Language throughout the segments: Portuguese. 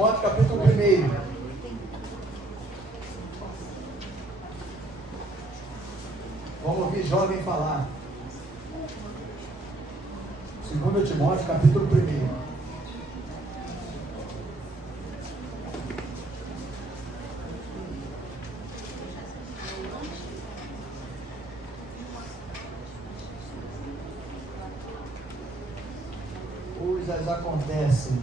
Timóteo, capítulo 1. Vamos ouvir jovem falar. 2 Timóteo, capítulo 1. Coisas acontecem.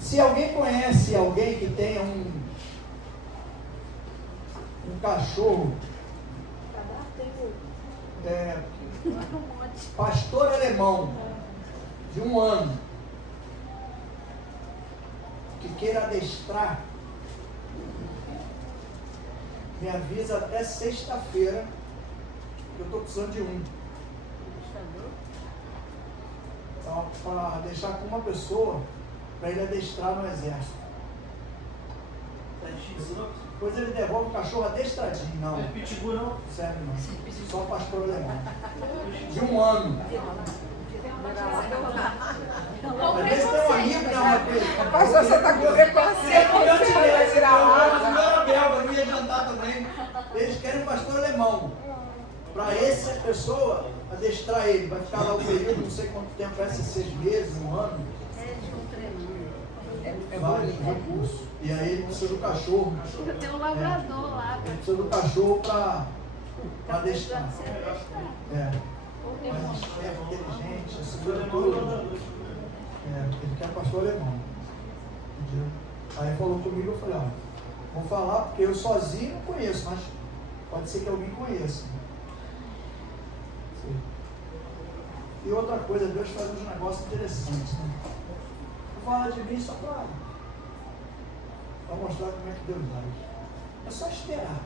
Se alguém conhece alguém que tenha um cachorro, pastor alemão, de 1 ano, que queira adestrar, me avisa até sexta-feira, que eu estou precisando de um. Para deixar com uma pessoa, para ele adestrar no exército. Depois ele devolve o cachorro adestradinho. Não. É pitbull não? Sério não. Só pastor alemão. De 1 ano. Às vezes tem um amigo, né? Pastor, você está com preconceito. Não ia adiantar também. Eles querem um pastor alemão. Para essa pessoa adestrar ele. Vai ficar lá o período, não sei quanto tempo, vai ser 6 meses, 1 ano. Vale recurso. E aí ele precisa do cachorro. Tem um lavrador lá. Ele precisa do cachorro para adestrar. Mas é inteligente, segura tudo. Ele quer pastor alemão. Entendeu? Aí falou comigo, eu falei, vou falar porque eu sozinho não conheço, mas pode ser que alguém conheça. Sim. E outra coisa, Deus faz uns negócios interessantes, né? Vou falar de mim só para mostrar como é que Deus age. É só esperar.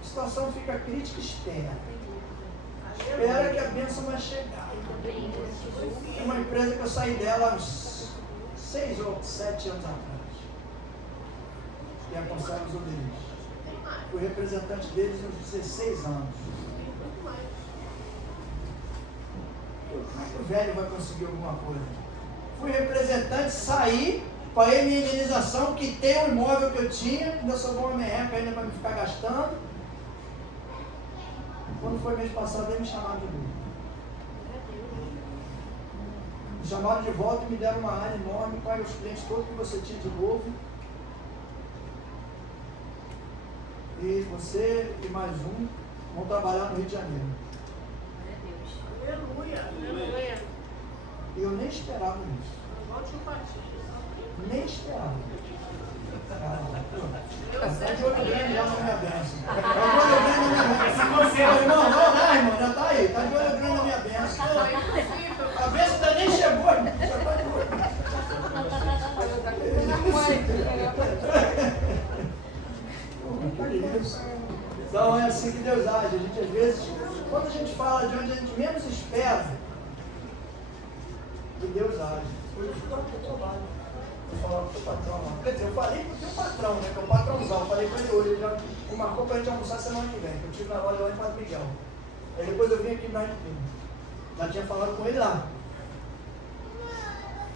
A situação fica crítica, espera. Espera que a bênção vai chegar. É uma empresa que eu saí dela há uns 6 ou 7 anos atrás. E a Conselhos Odelis. Fui representante deles uns 16 anos. Como é que o velho vai conseguir alguma coisa? Fui representante, saí, paguei minha indenização, quitei o imóvel que eu tinha, ainda sobrou uma merreca ainda para me ficar gastando. Quando foi mês passado, eles me chamaram de novo. Me chamaram de volta e me deram uma área enorme, paga os clientes todos que você tinha de novo. E você e mais um vão trabalhar no Rio de Janeiro. Aleluia. E eu nem esperava isso. Nem esperava. Está de olho grande já na minha bênção. Está de olho grande na minha bênção. Irmão, irmão, já está aí. Está de olho grande na minha bênção. A bênção ainda nem chegou, irmão. Já está de olho. Então é assim que Deus age. A gente às vezes, quando a gente fala de onde a gente menos espera, que Deus age. Foi isso que eu trabalho. Eu falava com o patrão lá. Quer dizer, eu falei com o teu patrão, né? Que é o patrãozão. Eu falei com ele hoje, ele já me marcou pra gente almoçar semana que vem. Que eu tive na loja lá em Padre Miguel. Aí depois eu vim aqui na Argentina. Já tinha falado com ele lá.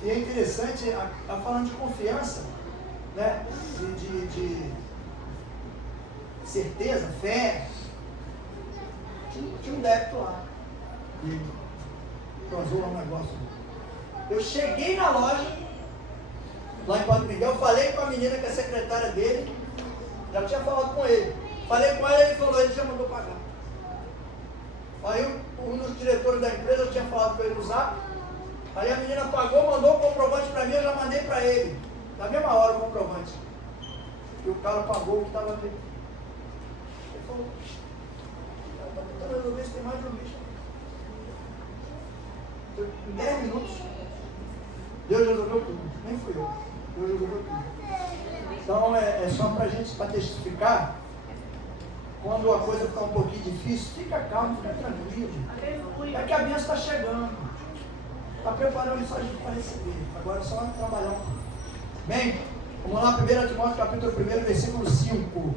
E é interessante, falando de confiança, né? De certeza, fé. Tinha um débito lá. E causou lá um negócio. Eu cheguei na loja, lá em Padre Miguel, falei com a menina que é secretária dele, já tinha falado com ele. Falei com ela, ele falou, ele já mandou pagar. Aí um dos diretores da empresa, eu tinha falado com ele no zap, aí a menina pagou, mandou o comprovante para mim, eu já mandei para ele. Na mesma hora o comprovante. E o cara pagou o que estava ali. Ele falou, está tentando resolver isso, tem mais de um bicho. Em 10 minutos, Deus resolveu tudo, nem fui eu. Deus resolveu tudo. Então é só para a gente, para testificar, quando a coisa ficar um pouquinho difícil, fica calmo, fica tranquilo. É que a bênção está chegando. Está preparando só a gente para receber. Agora é só trabalhar um pouco. Bem, Vamos lá, 1 Timóteo capítulo 1, versículo 5.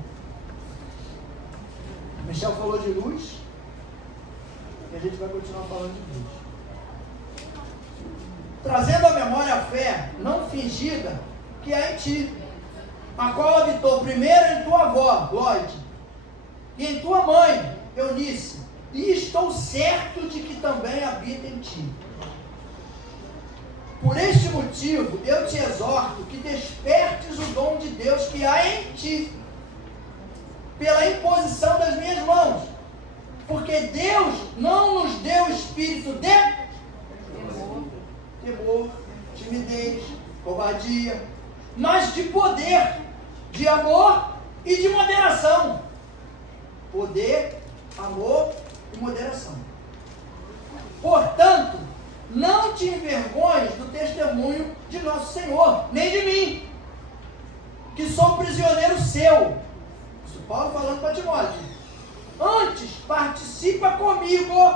Michel falou de luz, e a gente vai continuar falando de luz. Trazendo à memória a fé não fingida que há em ti, a qual habitou primeiro em tua avó, Lloyd, e em tua mãe, Eunice, e estou certo de que também habita em ti. Por este motivo, eu te exorto que despertes o dom de Deus que há em ti, pela imposição das minhas mãos, porque Deus não nos deu espírito de temor, timidez, covardia, mas de poder, de amor e de moderação. Poder, amor e moderação. Portanto, não te envergonhes do testemunho de nosso Senhor, nem de mim, que sou prisioneiro seu. Isso Paulo falando para Timóteo. Antes, participa comigo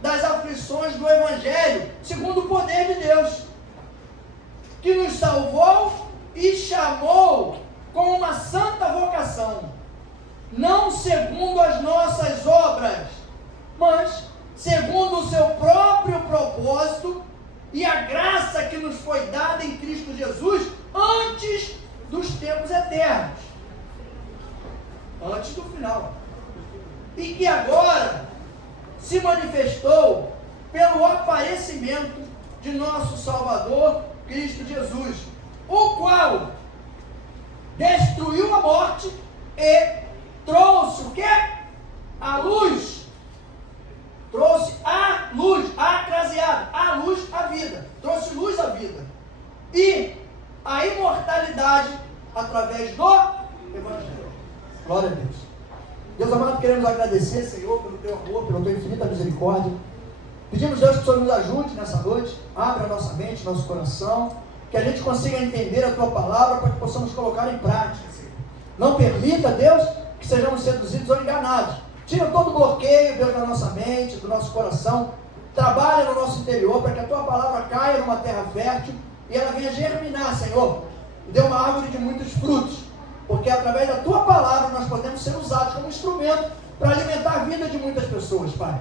das aflições do Evangelho, segundo o poder de Deus, que nos salvou e chamou com uma santa vocação, não segundo as nossas obras, mas segundo o seu próprio propósito e a graça que nos foi dada em Cristo Jesus antes dos tempos eternos, antes do final, e que agora se manifestou pelo aparecimento de nosso Salvador Cristo Jesus, o qual destruiu a morte e trouxe o quê? A luz. Trouxe a luz, acraseado, a luz à vida. Trouxe luz à vida. E a imortalidade através do Evangelho. Glória a Deus. Deus amado, queremos agradecer, Senhor, pelo Teu amor, pela Tua infinita misericórdia. Pedimos, Deus, que o Senhor nos ajude nessa noite. Abra a nossa mente, nosso coração, que a gente consiga entender a Tua palavra para que possamos colocar em prática, Senhor. Não permita, Deus, que sejamos seduzidos ou enganados. Tira todo o bloqueio, Deus, da nossa mente, do nosso coração. Trabalha no nosso interior para que a Tua palavra caia numa terra fértil e ela venha germinar, Senhor. E dê uma árvore de muitos frutos. Porque através da Tua palavra nós podemos ser usados como instrumento para alimentar a vida de muitas pessoas, Pai.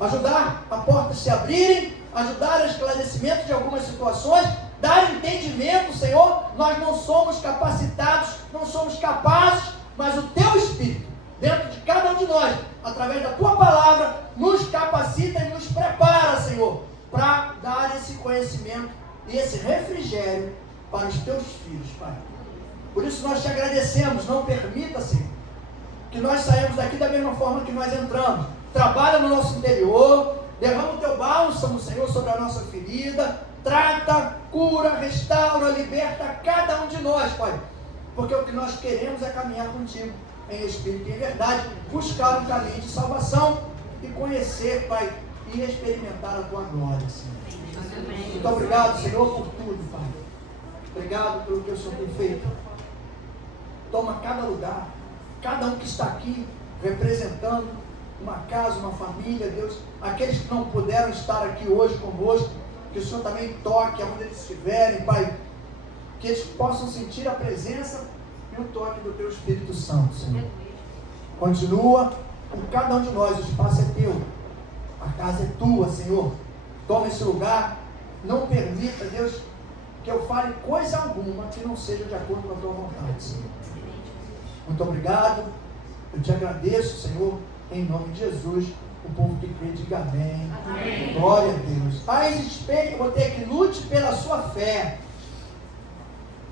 Ajudar a portas se abrirem, ajudar a esclarecimento de algumas situações, dar entendimento, Senhor. Nós não somos capacitados, não somos capazes, mas o Teu Espírito, dentro de cada um de nós, através da Tua palavra, nos capacita e nos prepara, Senhor, para dar esse conhecimento e esse refrigério para os Teus filhos, Pai. Por isso nós Te agradecemos. Não permita, Senhor, que nós saímos daqui da mesma forma que nós entramos. Trabalha no nosso interior, derrama o Teu bálsamo, Senhor, sobre a nossa ferida, trata, cura, restaura, liberta cada um de nós, Pai, porque o que nós queremos é caminhar contigo em espírito e em verdade, buscar um caminho de salvação e conhecer, Pai, e experimentar a Tua glória, Senhor. Muito obrigado, Senhor, por tudo, Pai. Obrigado pelo que o Senhor tem feito. Toma cada lugar, cada um que está aqui representando uma casa, uma família, Deus, aqueles que não puderam estar aqui hoje conosco, que o Senhor também toque aonde eles estiverem, Pai, que eles possam sentir a presença e o toque do Teu Espírito Santo, Senhor. Continua com cada um de nós, o espaço é Teu, a casa é Tua, Senhor. Toma esse lugar, não permita, Deus, que eu fale coisa alguma que não seja de acordo com a Tua vontade, Senhor. Muito obrigado, eu Te agradeço, Senhor, em nome de Jesus. O povo que crê, diga amém. Amém. Glória a Deus. Pai, espere, botei aqui, lute pela sua fé.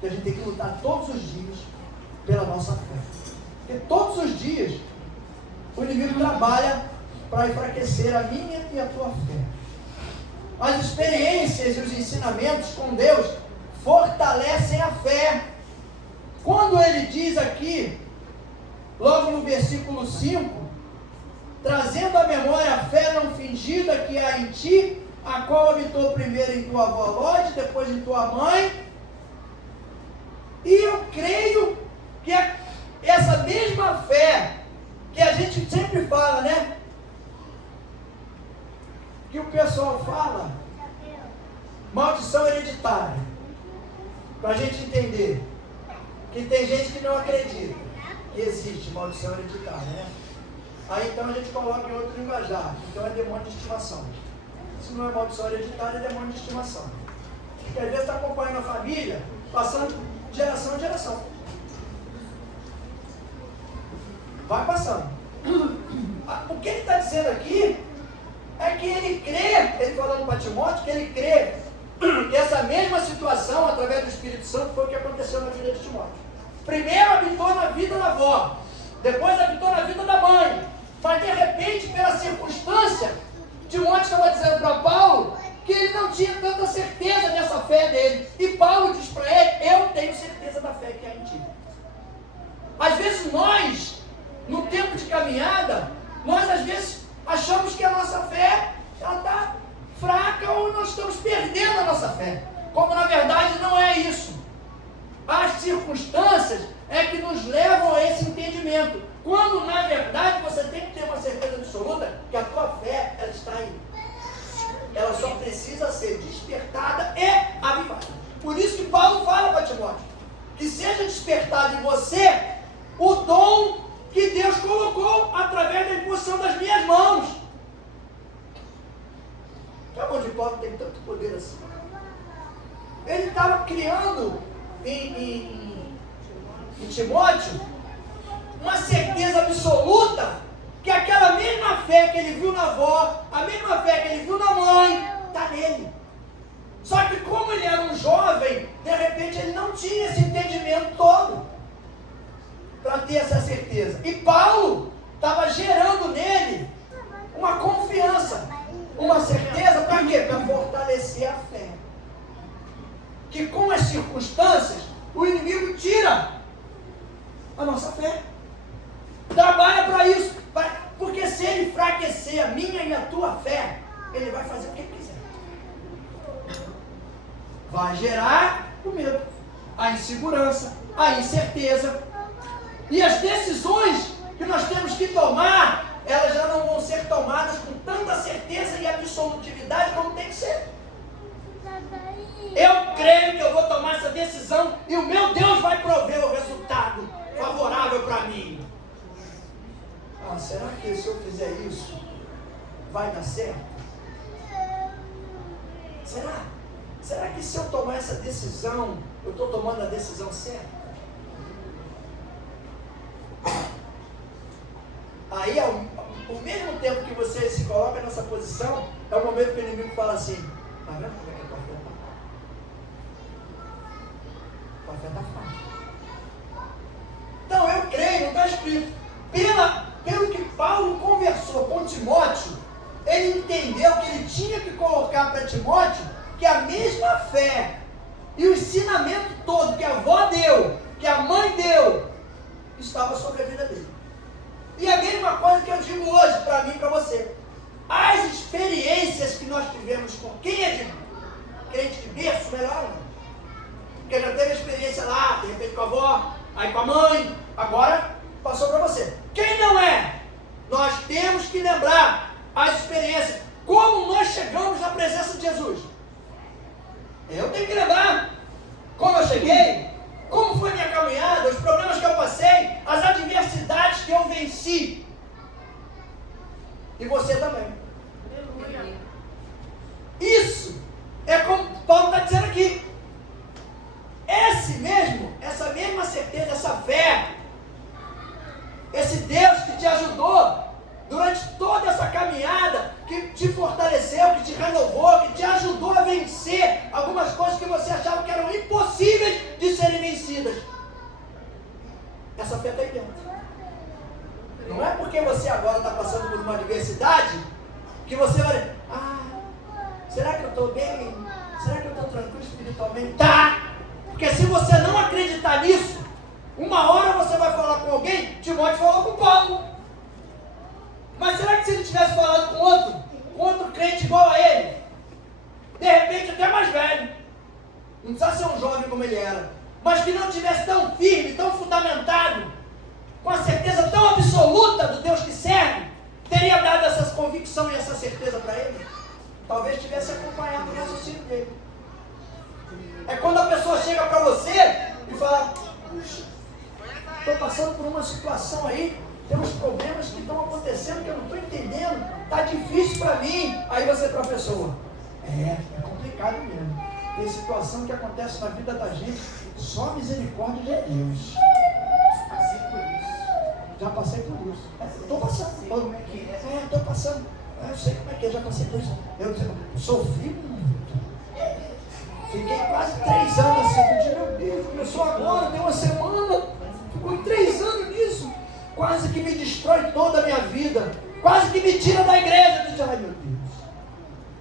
Que a gente tem que lutar todos os dias pela nossa fé. Porque todos os dias o inimigo trabalha para enfraquecer a minha e a tua fé. As experiências e os ensinamentos com Deus fortalecem a fé. Quando ele diz aqui, logo no versículo 5, trazendo à memória a fé não fingida que há em ti, a qual habitou primeiro em tua avó Lloyd, depois em tua mãe. E eu creio que essa mesma fé que a gente sempre fala, né? Que o pessoal fala, maldição hereditária, para a gente entender. que tem gente que não acredita que existe maldição hereditária, né? Aí então a gente coloca em outro linguajar, então é demônio de estimação. Se não é maldição hereditária, é demônio de estimação. Porque às vezes está acompanhando a família, passando de geração em geração. Vai passando. O que ele está dizendo aqui é que ele crê, ele falando para Timóteo, que ele crê que essa mesma situação, através do Espírito Santo, foi o que aconteceu na vida de Timóteo. Primeiro habitou na vida da avó, depois habitou na vida da mãe, mas de repente, pela circunstância, Timóteo estava dizendo para Paulo que ele não tinha tanta certeza dessa fé dele, e Paulo diz para ele: eu tenho certeza da fé que há em ti. Às vezes nós, no tempo de caminhada, nós às vezes achamos que a nossa fé está fraca ou nós estamos perdendo a nossa fé, como na verdade não é isso. As circunstâncias é que nos levam a esse entendimento, quando na verdade você tem que ter uma certeza absoluta que a tua fé, ela está aí. Ela só precisa ser despertada e avivada. Por isso que Paulo fala para Timóteo, que seja despertado em você o dom que Deus colocou através da imposição das minhas mãos. A mão de Paulo tem tanto poder assim. Ele estava criando em Timóteo uma certeza absoluta que aquela mesma fé que ele viu na avó, a mesma fé que ele viu na mãe, está nele. Só que como ele era um jovem, de repente ele não tinha esse entendimento todo para ter essa certeza. E Paulo estava gerando nele uma confiança, uma certeza, para quê? Para fortalecer a fé. Que com as circunstâncias, o inimigo tira a nossa fé. Trabalha para isso. Porque se ele enfraquecer a minha e a tua fé, ele vai fazer o que ele quiser. Vai gerar o medo, a insegurança, a incerteza. E as decisões que nós temos que tomar, elas já não vão ser tomadas com tanta certeza e absolutividade como tem que ser. Eu creio que eu vou tomar essa decisão e o meu Deus vai prover o resultado favorável para mim. Será que se eu fizer isso, vai dar certo? Será que se eu tomar essa decisão, eu estou tomando a decisão certa? Aí, ao mesmo tempo que você se coloca nessa posição, é o momento que o inimigo fala assim: tá vendo como é que a tua fé está? Tua fé está fraca. Então, eu creio, não está escrito. Pelo que Paulo conversou com Timóteo, ele entendeu que ele tinha que colocar para Timóteo que a mesma fé e o ensinamento todo que a avó deu, que a mãe deu, estava sobre a vida dele. E a mesma coisa que eu digo hoje para mim e para você. As experiências que nós tivemos com quem é de crente de berço, melhor não. Porque já teve experiência lá, de repente com a avó, aí com a mãe, agora passou para você. Quem não é? Nós temos que lembrar as experiências, como nós chegamos na presença de Jesus. Eu tenho que lembrar como eu cheguei, como foi minha caminhada, os problemas que eu passei, as adversidades que eu venci. E você também. Isso é como Paulo está dizendo aqui. Essa mesma certeza, essa fé, esse Deus que te ajudou durante toda essa caminhada, que te fortaleceu, que te renovou, que te ajudou a vencer algumas coisas que você achava que eram impossíveis de serem vencidas. Essa fé está aí dentro. Não é porque você agora está passando por uma adversidade que você vai... será que eu estou bem? Será que eu estou tranquilo espiritualmente? Tá! Porque se você não acreditar nisso, uma hora você vai falar com alguém, Timóteo falou com Paulo. Mas será que se ele tivesse falado com outro crente igual a ele, de repente até mais velho, não precisa ser um jovem como ele era, mas que não tivesse tão firme, tão fundamentado, com a certeza tão absoluta do Deus que serve, teria dado essa convicção e essa certeza para ele? Talvez tivesse acompanhado o raciocínio dele. É quando a pessoa chega para você e fala: Puxa, estou passando por uma situação aí, tem uns problemas que estão acontecendo que eu não estou entendendo, está difícil para mim. Aí você, professor, é complicado mesmo. Tem situação que acontece na vida da gente, só a misericórdia de Deus. Passei por isso. Já passei por isso. Estou passando. Como é que é? Estou passando. Eu sei como é que é, já passei por isso. Eu sofri muito. Fiquei quase 3 anos assim. Eu disse, meu Deus, começou agora, tem uma semana. Ficou 3 anos nisso. Quase que me destrói toda a minha vida. Quase que me tira da igreja. Eu disse, ai meu Deus,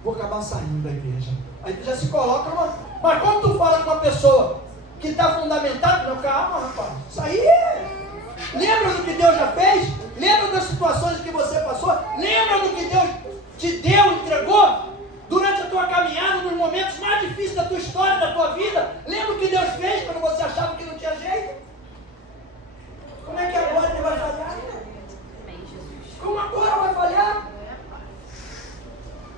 vou acabar saindo da igreja. Aí tu já se coloca numa... Mas quando tu fala com uma pessoa que está fundamentada, não, calma, rapaz. Isso aí é... Lembra do que Deus já fez? Lembra das situações que você passou? Lembra do que Deus te deu, entregou? Durante a tua caminhada, nos momentos mais difíceis da tua história, da tua vida? Lembra o que Deus fez quando você achava que não tinha jeito? Como é que agora Ele vai falhar? Como agora vai falhar?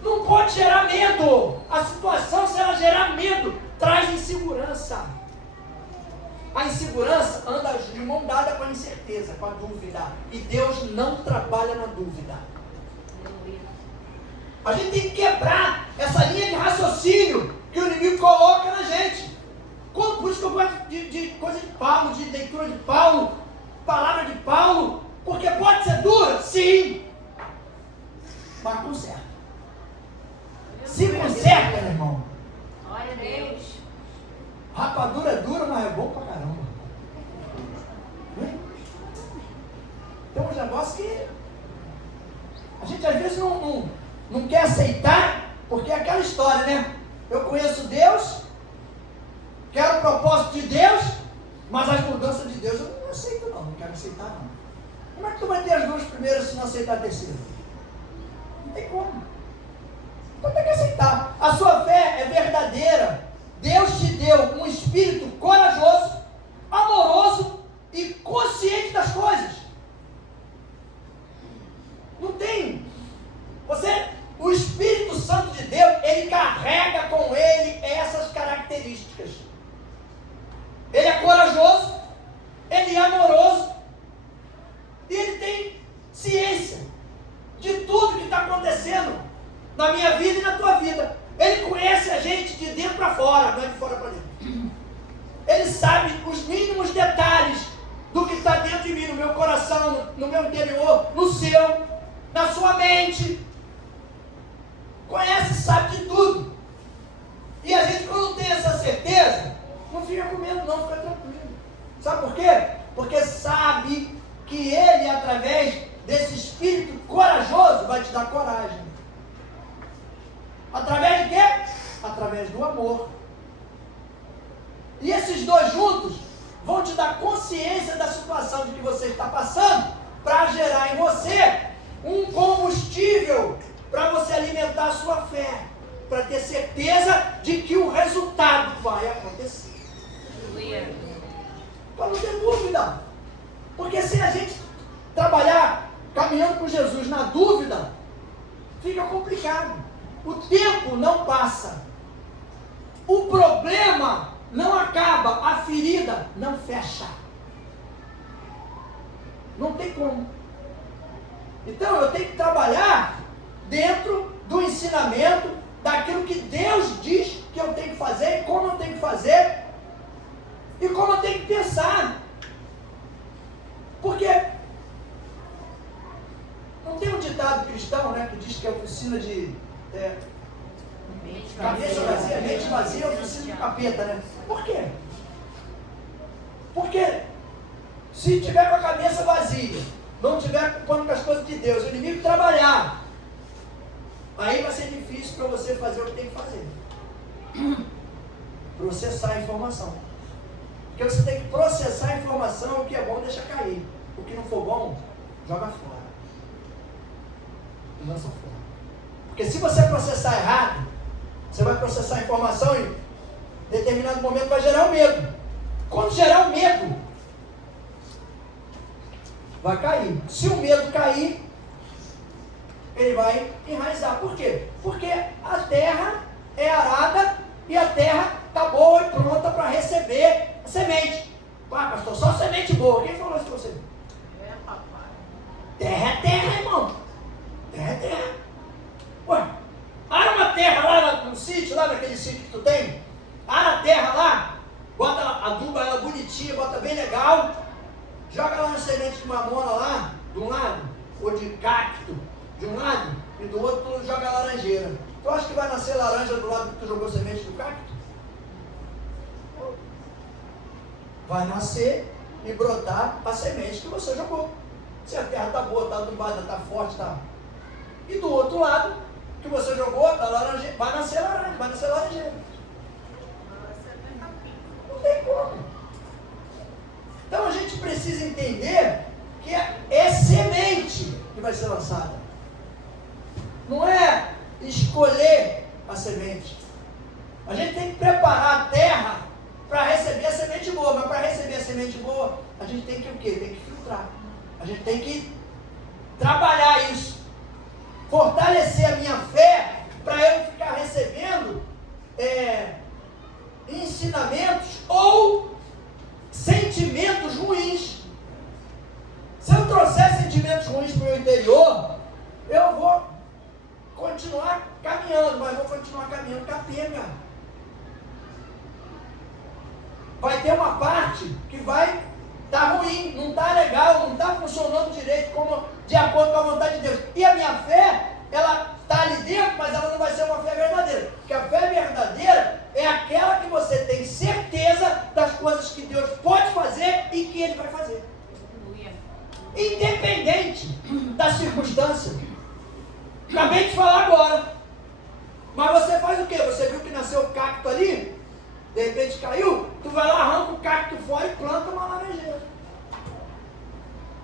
Não pode gerar medo. A situação, se ela gerar medo, traz insegurança. A insegurança anda de mão dada com a incerteza, com a dúvida. E Deus não trabalha na dúvida. A gente tem que quebrar essa linha de raciocínio que o inimigo coloca na gente. Por isso que eu gosto de coisa de Paulo, de leitura de Paulo, palavra de Paulo, porque pode ser dura, sim, mas conserta. Se conserta, meu irmão. Glória a Deus. Rapadura é dura, mas é bom pra caramba. Tem uns negócios que a gente às vezes não quer aceitar, porque é aquela história, né? Eu conheço Deus, quero o propósito de Deus, mas as mudanças de Deus eu não aceito não quero aceitar não. Como é que tu vai ter as 2 primeiras se não aceitar a terceira? Não tem como. Então tem que aceitar. A sua fé é verdadeira. Deus te deu um espírito corajoso, amoroso e consciente das coisas. Não tem. O Espírito Santo de Deus, ele carrega com ele essas características. Ele é corajoso, ele é amoroso e ele tem ciência de tudo que está acontecendo na minha vida e na tua vida. Ele conhece a gente de dentro para fora, não é de fora para dentro. Ele sabe os mínimos detalhes do que está dentro de mim, no meu coração, no meu interior, no seu, na sua mente. Conhece e sabe de tudo. E a gente, quando tem essa certeza, não fica com medo não, fica tranquilo. Sabe por quê? Porque sabe que Ele, através desse espírito corajoso, vai te dar coragem. Através de quê? Através do amor. E esses 2 juntos vão te dar consciência da situação de que você está passando, para gerar em você um combustível para você alimentar a sua fé, para ter certeza de que o resultado vai acontecer. Para não ter dúvida. Porque se a gente trabalhar caminhando com Jesus na dúvida, fica complicado. O tempo não passa. O problema não acaba. A ferida não fecha. Não tem como. Então eu tenho que trabalhar dentro do ensinamento, daquilo que Deus diz que eu tenho que fazer, como eu tenho que fazer e como eu tenho que pensar. Porque não tem um ditado cristão, né, que diz que a oficina de cabeça vazia, mente vazia, é oficina de capeta, né? Por quê? Porque se tiver com a cabeça vazia, não tiver ocupando com as coisas de Deus, o inimigo trabalhar, aí vai ser difícil para você fazer o que tem que fazer. Processar a informação. Porque você tem que processar a informação, o que é bom deixa cair. O que não for bom, joga fora. Lança fora. Porque se você processar errado, você vai processar a informação e em determinado momento vai gerar um medo. Quando gerar um medo, vai cair. Se o medo cair, ele vai enraizar. Por quê? Porque a terra é arada e a terra está boa e pronta para receber a semente. Ah, pastor, só semente boa. Quem falou isso pra você? É, papai. Terra é terra, irmão. Terra é terra. Ué, ara uma terra lá no sítio, lá naquele sítio que tu tem. Ara a terra lá, bota aduba ela bonitinha, bota bem legal. Joga lá uma semente de mamona lá, de um lado, ou de cacto, de um lado, e do outro tu joga laranjeira. Tu acha que vai nascer laranja do lado que tu jogou semente do cacto? Vai nascer e brotar a semente que você jogou. Se a terra está boa, está adubada, está forte, está. E do outro lado, que você jogou, da laranjeira, vai nascer laranja, vai nascer laranjeira. Não tem como. Então a gente precisa entender que é semente que vai ser lançada. Não é escolher a semente. A gente tem que preparar a terra para receber a semente boa, mas para receber a semente boa, a gente tem que o quê? Tem que filtrar. A gente tem que trabalhar isso. Fortalecer a minha fé para eu ficar recebendo ensinamentos ou sentimentos ruins. Se eu trouxer sentimentos ruins para o meu interior, eu vou continuar caminhando, mas vou continuar caminhando capenga. Vai ter uma parte que vai estar ruim, não está legal, não está funcionando direito, de acordo com a vontade de Deus. E a minha fé, ela está ali dentro, mas ela não vai ser uma fé verdadeira. Porque a fé verdadeira é aquela que você tem certeza das coisas que Deus pode fazer e que Ele vai fazer. Independente da circunstância. Acabei de falar agora. Mas você faz o quê? Você viu que nasceu o cacto ali? De repente caiu? Tu vai lá, arranca o cacto fora e planta uma laranjeira.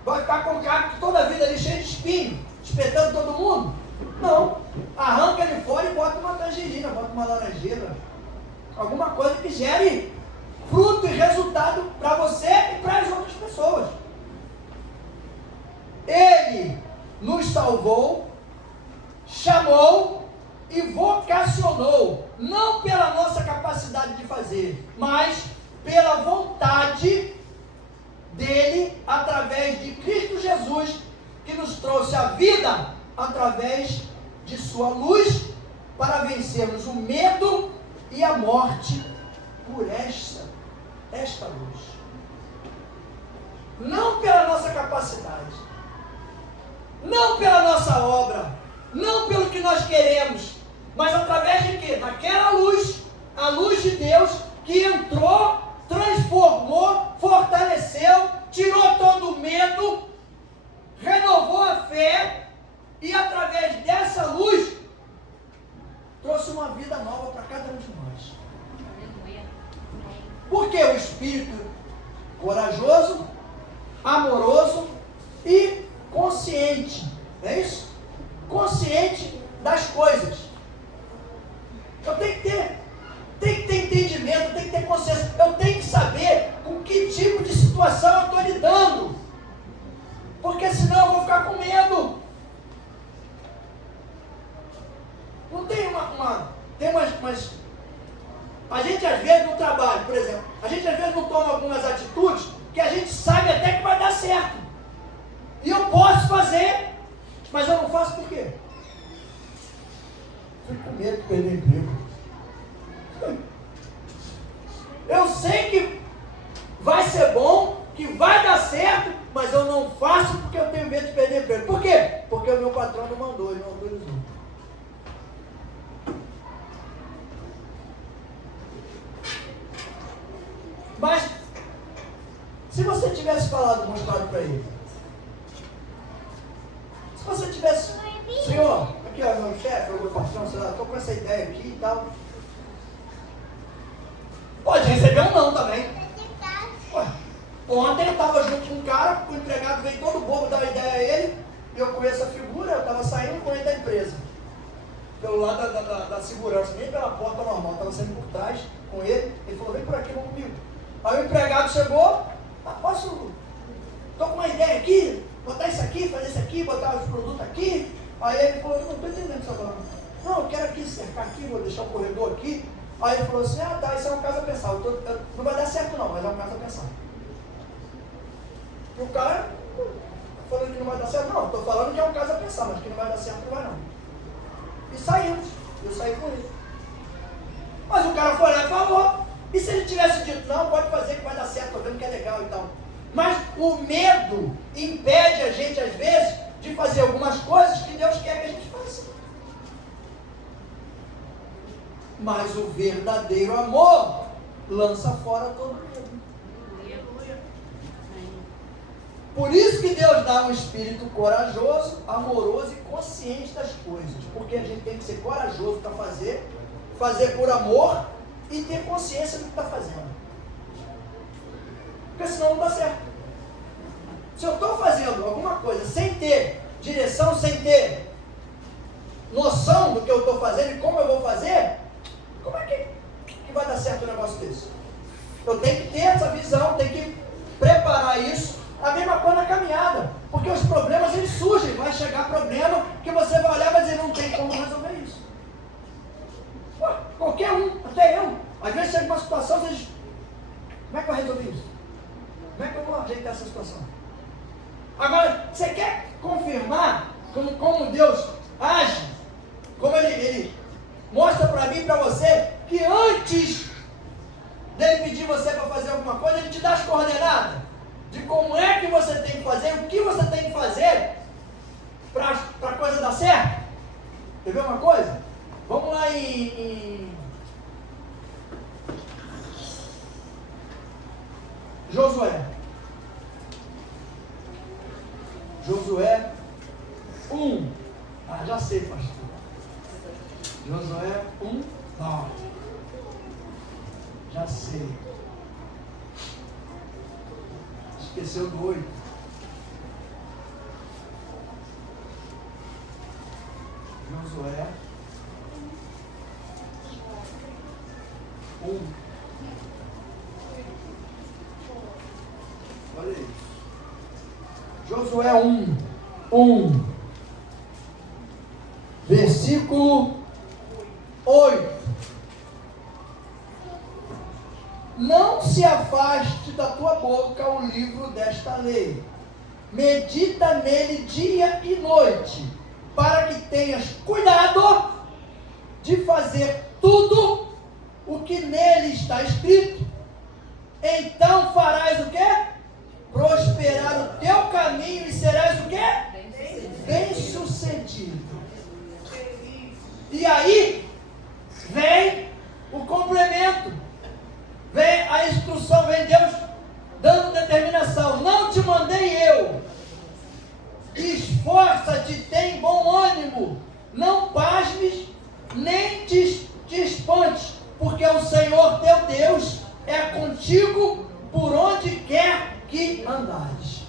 Vai ficar com o cacto toda a vida ali cheio de espinho, espetando todo mundo? Não. Arranca ele fora e bota uma tangerina, bota uma laranjeira. Alguma coisa que gere fruto e resultado para você e para as outras pessoas. Ele nos salvou, chamou e vocacionou, não pela nossa capacidade de fazer, mas pela vontade dele, através de Cristo Jesus, que nos trouxe a vida através de sua luz, para vencermos o medo e a morte por esta luz. Não pela nossa capacidade, não pela nossa obra, não pelo que nós queremos, mas através de quê? Daquela luz, a luz de Deus que entrou, transformou, fortaleceu, tirou todo o medo, renovou a fé e através dessa luz trouxe uma vida nova para cada um de nós. Porque o Espírito corajoso, amoroso e consciente, não é isso? Consciente das coisas. Eu tenho que ter entendimento, eu tenho que ter consciência, eu tenho que saber com que tipo de situação eu estou lidando, porque senão eu vou ficar com medo. Não tem tem umas a gente às vezes no trabalho, por exemplo, a gente às vezes não toma algumas atitudes que a gente sabe até que vai dar certo, e eu posso fazer, mas eu não faço por quê? Fico com medo de perder emprego. Eu sei que vai ser bom, que vai dar certo, mas eu não faço porque eu tenho medo de perder emprego. Por quê? Porque o meu patrão não mandou, ele não autorizou. Mas, se você tivesse mostrado para ele, se você tivesse, Senhor, aqui ó, meu chefe, meu patrão, sei lá, estou com essa ideia aqui e tal. Pode receber um não também. Ué, ontem eu estava junto com um cara, o empregado veio todo bobo dar uma ideia a ele, eu conheço a figura, eu estava saindo com ele da empresa. Pelo lado da segurança, nem pela porta normal, estava saindo por trás com ele, ele falou, vem por aqui, vamos comigo. Aí o empregado chegou, estou com uma ideia aqui, botar isso aqui, fazer isso aqui, botar os produtos aqui. Aí ele falou, não estou entendendo o que você está falando. Não, eu quero aqui cercar aqui, vou deixar um corredor aqui. Aí ele falou assim, tá, isso é uma casa a pensar. Não vai dar certo não, mas é uma casa a pensar. E o cara falando que não vai dar certo. Não, estou falando que é um caso a pensar, mas que não vai dar certo, não vai não. E saímos. Eu saí com ele. Mas o cara foi lá e falou. E se ele tivesse dito, não, pode fazer que vai dar certo, estou vendo que é legal e tal. Mas o medo impede a gente, às vezes, de fazer algumas coisas que Deus quer que a gente faça. Mas o verdadeiro amor lança fora todo medo. Por isso que Deus dá um espírito corajoso, amoroso e consciente das coisas. Porque a gente tem que ser corajoso para fazer por amor e ter consciência do que está fazendo. Porque senão não dá certo. Se eu estou fazendo alguma coisa sem ter direção, sem ter noção do que eu estou fazendo e como eu vou fazer, como é que vai dar certo um negócio desse? Eu tenho que ter essa visão, tenho que preparar isso. A mesma coisa na caminhada, porque os problemas eles surgem, vai chegar problema que você vai olhar e vai dizer, não tem como resolver isso. Ué, qualquer um, até eu, às vezes chega uma situação, você diz, como é que eu resolvi isso? Como é que eu vou ajeitar essa situação? Agora, você quer confirmar como Deus age, como ele mostra para mim e para você, que antes dele pedir você para fazer alguma coisa, ele te dá as coordenadas de como é que você tem que fazer, o que você tem que fazer para a coisa dar certo. Quer ver uma coisa? Vamos lá em Josué. Josué 1. Ah, já sei, pastor. Josué 1, 9. Já sei. Esqueceu do 8. Josué 1. Olha isso. Josué 1, versículo 8. Não se afaste da tua boca o livro desta lei. Medita nele dia e noite, para que tenhas cuidado de fazer tudo o que nele está escrito. Então farás o quê? Prosperar o teu caminho e serás o quê? Bem-sucedido. E aí vem o complemento, vem a instrução, vem Deus dando determinação. Não te mandei eu. Esforça-te, tem bom ânimo, não pasmes, nem te espantes, porque o Senhor teu Deus é contigo por onde quer que andares.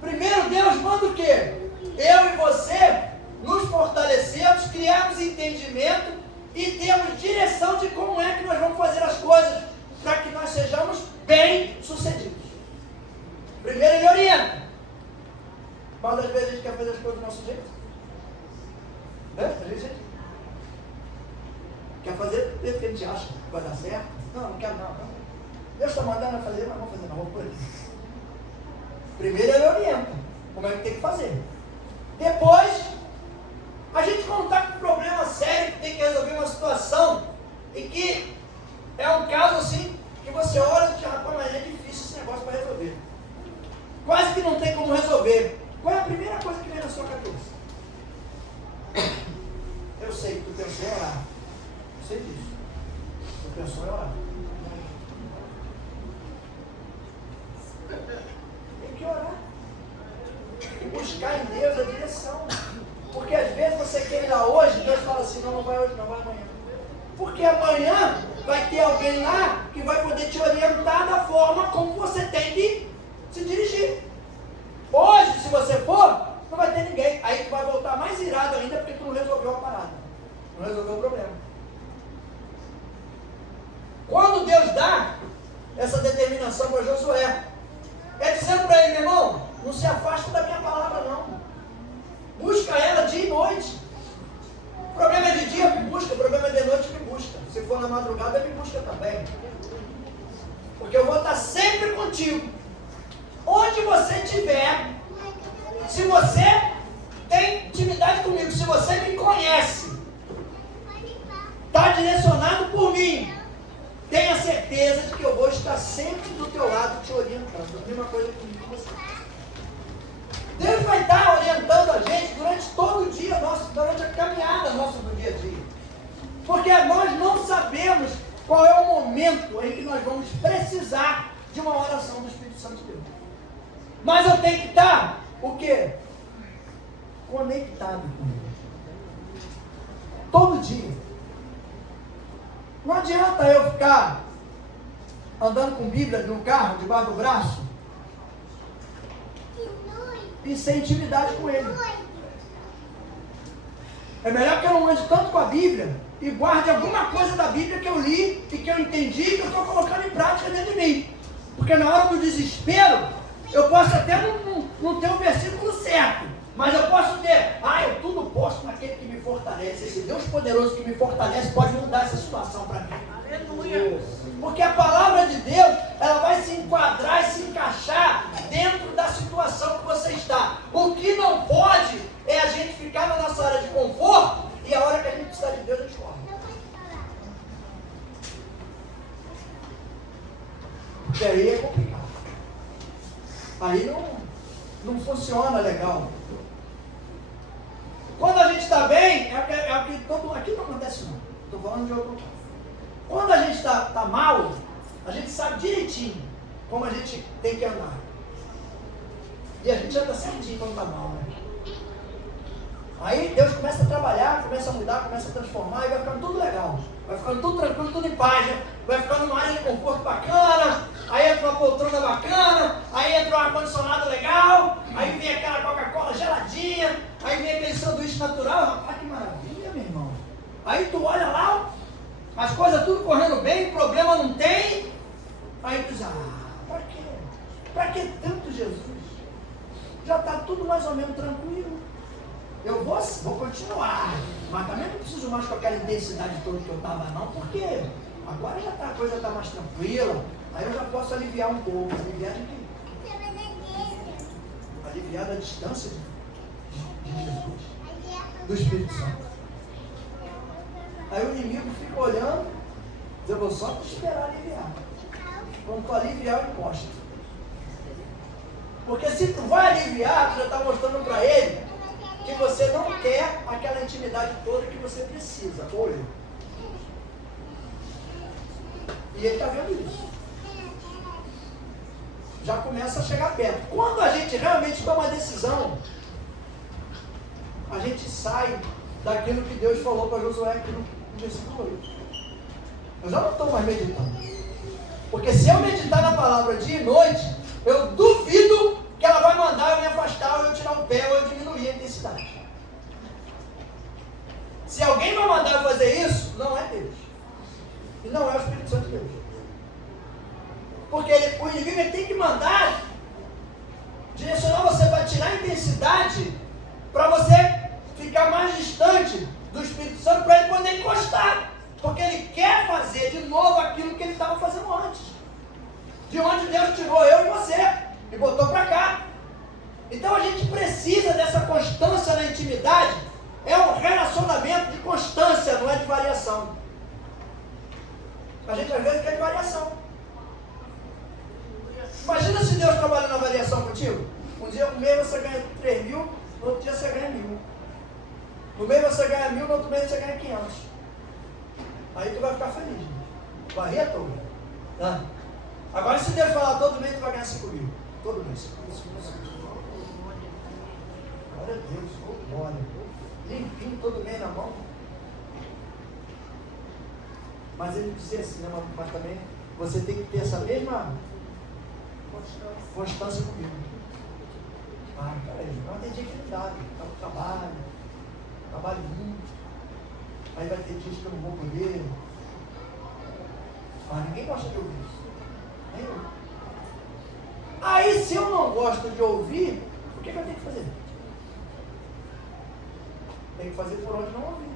Primeiro Deus manda o quê? Eu e você nos fortalecemos, criamos entendimento e temos direção de como é que nós vamos fazer as coisas para que nós sejamos bem-sucedidos. Primeiro ele orienta, mas às vezes a gente quer fazer as coisas do nosso jeito. Às vezes a gente quer fazer do jeito que a gente acha que vai dar certo. Não quero não. Deus está mandando a fazer, mas não vou fazer não, vou por aqui. Primeiro ele orienta como é que tem que fazer. Depois, a gente quando está com um problema sério, que tem que resolver uma situação, e que é um caso assim, que você olha e diz, rapaz, mas é difícil esse negócio para resolver. Quase que não tem como resolver. Qual é a primeira coisa que vem na sua cabeça? Eu sei que tu pensou em orar. Eu sei disso. Tu pensou em orar. Tem que orar. E buscar em Deus a direção. Porque às vezes você quer ir lá hoje, Deus fala assim, não vai hoje, não vai amanhã. Porque amanhã vai ter alguém lá que vai poder te orientar da forma como você tem que se dirigir. Hoje, se você for, não vai ter ninguém. Aí tu vai voltar mais irado ainda porque tu não resolveu a parada. Não resolveu o problema. Quando Deus dá essa determinação para Josué, é dizendo para ele, meu irmão, não se afasta da minha palavra não. Busca ela dia e noite. O problema é de dia, me busca. O problema é de noite, me busca. Se for na madrugada, me busca também. Porque eu vou estar sempre contigo. você tiver, se você tem intimidade comigo, se você me conhece, está direcionado por mim, tenha certeza de que eu vou estar sempre do teu lado te orientando. A mesma coisa comigo com você. Deus vai estar orientando a gente durante todo o dia nosso, durante a caminhada nossa do dia a dia. Porque nós não sabemos qual é o momento em que nós vamos precisar de uma oração do Espírito Santo de Deus. Mas eu tenho que estar, o quê? Conectado com Ele. Todo dia. Não adianta eu ficar andando com Bíblia no carro, debaixo do braço, e sem intimidade com Ele. É melhor que eu não ande tanto com a Bíblia e guarde alguma coisa da Bíblia que eu li e que eu entendi e que eu estou colocando em prática dentro de mim. Porque na hora do desespero, eu posso até não ter o versículo certo, mas eu posso ter, eu tudo posso naquele que me fortalece. Esse Deus poderoso que me fortalece pode mudar essa situação para mim. Aleluia! Porque a palavra de Deus, ela vai se enquadrar e se encaixar dentro da situação que você está. O que não pode é a gente ficar na nossa área de conforto e a hora que a gente precisa de Deus, a gente corre. Porque aí é complicado. Aí não funciona legal. Quando a gente está bem, é o que todo... Aqui não acontece não. Estou falando de outro caso. Quando a gente está mal, a gente sabe direitinho como a gente tem que andar. E a gente anda certinho quando está mal, né? Aí Deus começa a trabalhar, começa a mudar, começa a transformar e vai ficando tudo legal. Vai ficando tudo tranquilo, tudo em paz, né? Vai ficando numa área de conforto bacana, aí entra uma poltrona bacana, aí entra um ar-condicionado legal, aí vem aquela Coca-Cola geladinha, aí vem aquele sanduíche natural. Rapaz, que maravilha, meu irmão. Aí tu olha lá, as coisas tudo correndo bem, problema não tem. Aí tu diz, pra quê? Pra que tanto, Jesus? Já está tudo mais ou menos tranquilo. Eu vou continuar, mas também não preciso mais com aquela intensidade toda que eu estava não, porque agora já a coisa está mais tranquila, aí eu já posso aliviar um pouco. Aliviar de quê? Aliviar da distância de Jesus, do Espírito Santo. Aí o inimigo fica olhando, diz, eu vou só te esperar aliviar. Quando tu aliviar, eu encosto. Porque se tu vai aliviar, tu já está mostrando para ele que você não quer aquela intimidade toda que você precisa, ou eu. E ele está vendo isso. Já começa a chegar perto. Quando a gente realmente toma uma decisão, a gente sai daquilo que Deus falou para Josué aqui no versículo 8. Eu já não estou mais meditando. Porque se eu meditar na palavra dia e noite, eu duvido que ela vai mandar eu me afastar, ou eu tirar o pé, ou eu diminuir a intensidade. Se alguém vai mandar eu fazer isso, não é Deus. E não é o Espírito Santo de Deus. Porque o inimigo ele tem que mandar direcionar você para tirar a intensidade, para você ficar mais distante do Espírito Santo, para ele poder encostar. Porque ele quer fazer de novo aquilo que ele estava fazendo antes. De onde Deus tirou eu e você e botou para cá. Então a gente precisa dessa constância na intimidade. É um relacionamento de constância, não é de variação. A gente às vezes quer de variação. Imagina se Deus trabalha na variação contigo. Um dia, no mês você ganha 3 mil, no outro dia você ganha 1.000. No mês você ganha 1.000, no outro mês você ganha 500. Aí tu vai ficar feliz. Né? Vai rir, toda. Tá? Agora se Deus falar todo mês, tu vai ganhar 5.000. Todo mês. Glória a Deus, glória. Limpinho todo mês na mão. Mas ele dizia assim, né, mas também você tem que ter essa mesma constância comigo. Peraí, não tem dia que não dá, tá no trabalho muito. Aí vai ter dias que eu não vou poder. Mas ninguém gosta de ouvir isso. Nem eu. Aí se eu não gosto de ouvir, o que eu tenho que fazer? Tem que fazer por onde não ouvir.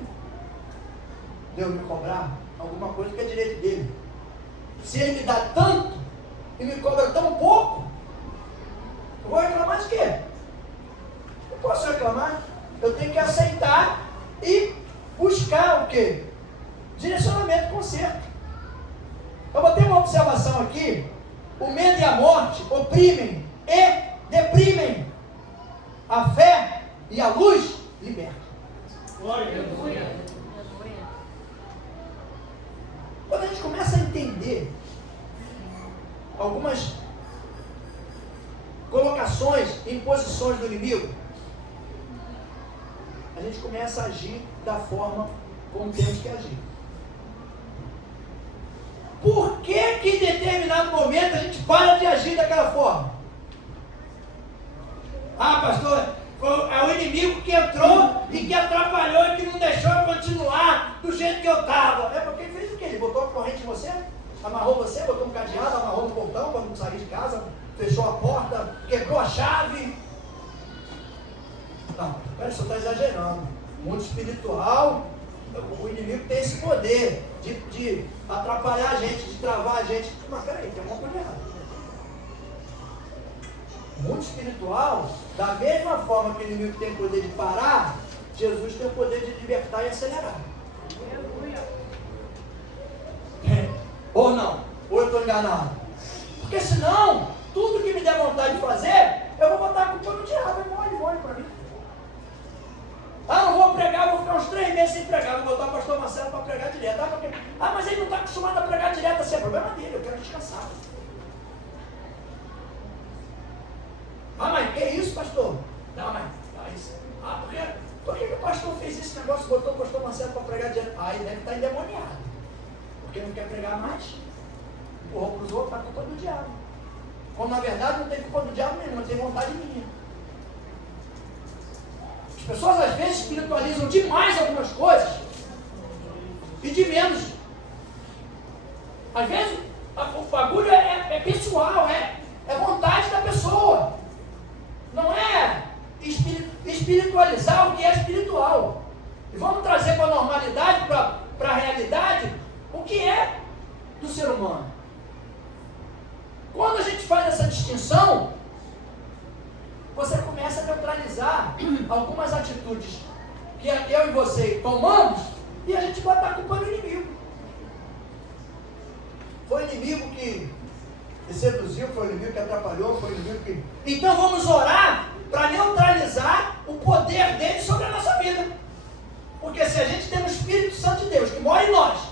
Deus me cobrar alguma coisa que é direito dele. Se ele me dá tanto e me cobra tão pouco, Eu vou reclamar de quê? Não posso reclamar. Eu tenho que aceitar e buscar o quê? Direcionamento, conserto. Eu botei uma observação aqui. O medo e a morte oprimem e deprimem. A fé e a luz libertam. Glória a Deus. Quando a gente começa a entender algumas colocações, imposições do inimigo, a gente começa a agir da forma como temos que agir. Por que em determinado momento a gente para de agir daquela forma? Ah, pastor, é o inimigo que entrou e que atrapalhou e que não deixou eu continuar do jeito que eu estava. É porque ele fez o quê? Ele botou a corrente em você? Amarrou você, botou um cadeado, amarrou no portão para não sair de casa, fechou a porta, quebrou a chave. Não, o senhor está exagerando. O mundo espiritual, o inimigo tem esse poder de atrapalhar a gente, de travar a gente. Mas peraí, tem uma coisa errada. O mundo espiritual, da mesma forma que o inimigo tem o poder de parar, Jesus tem o poder de libertar e acelerar. Ou não? Ou eu estou enganado? Porque senão, tudo que me der vontade de fazer, eu vou botar a culpa no diabo. É mole para mim. Ah, não vou pregar, vou ficar uns 3 meses sem pregar. Vou botar o pastor Marcelo para pregar direto. Ah, mas ele não está acostumado a pregar direto, assim é problema dele, eu quero descansar. Ah, mas que isso, pastor? Não, mas por que o pastor fez esse negócio, botou o pastor Marcelo para pregar direto? Ah, ele deve estar endemoniado. Porque não quer pregar mais. Empurrou para os outros, está culpa do diabo. Quando na verdade não tem culpa do diabo nenhum, tem vontade minha. As pessoas às vezes espiritualizam demais algumas coisas e de menos. Às vezes o bagulho é pessoal, é vontade da pessoa. Não é espiritualizar o que é espiritual. E vamos trazer para a normalidade, para a realidade, o que é do ser humano. Quando a gente faz essa distinção, você começa a neutralizar algumas atitudes que eu e você tomamos e a gente bota a culpa no inimigo. Foi o inimigo que seduziu, foi o inimigo que atrapalhou, foi o inimigo que... Então vamos orar para neutralizar o poder dele sobre a nossa vida. Porque se a gente tem o Espírito Santo de Deus que mora em nós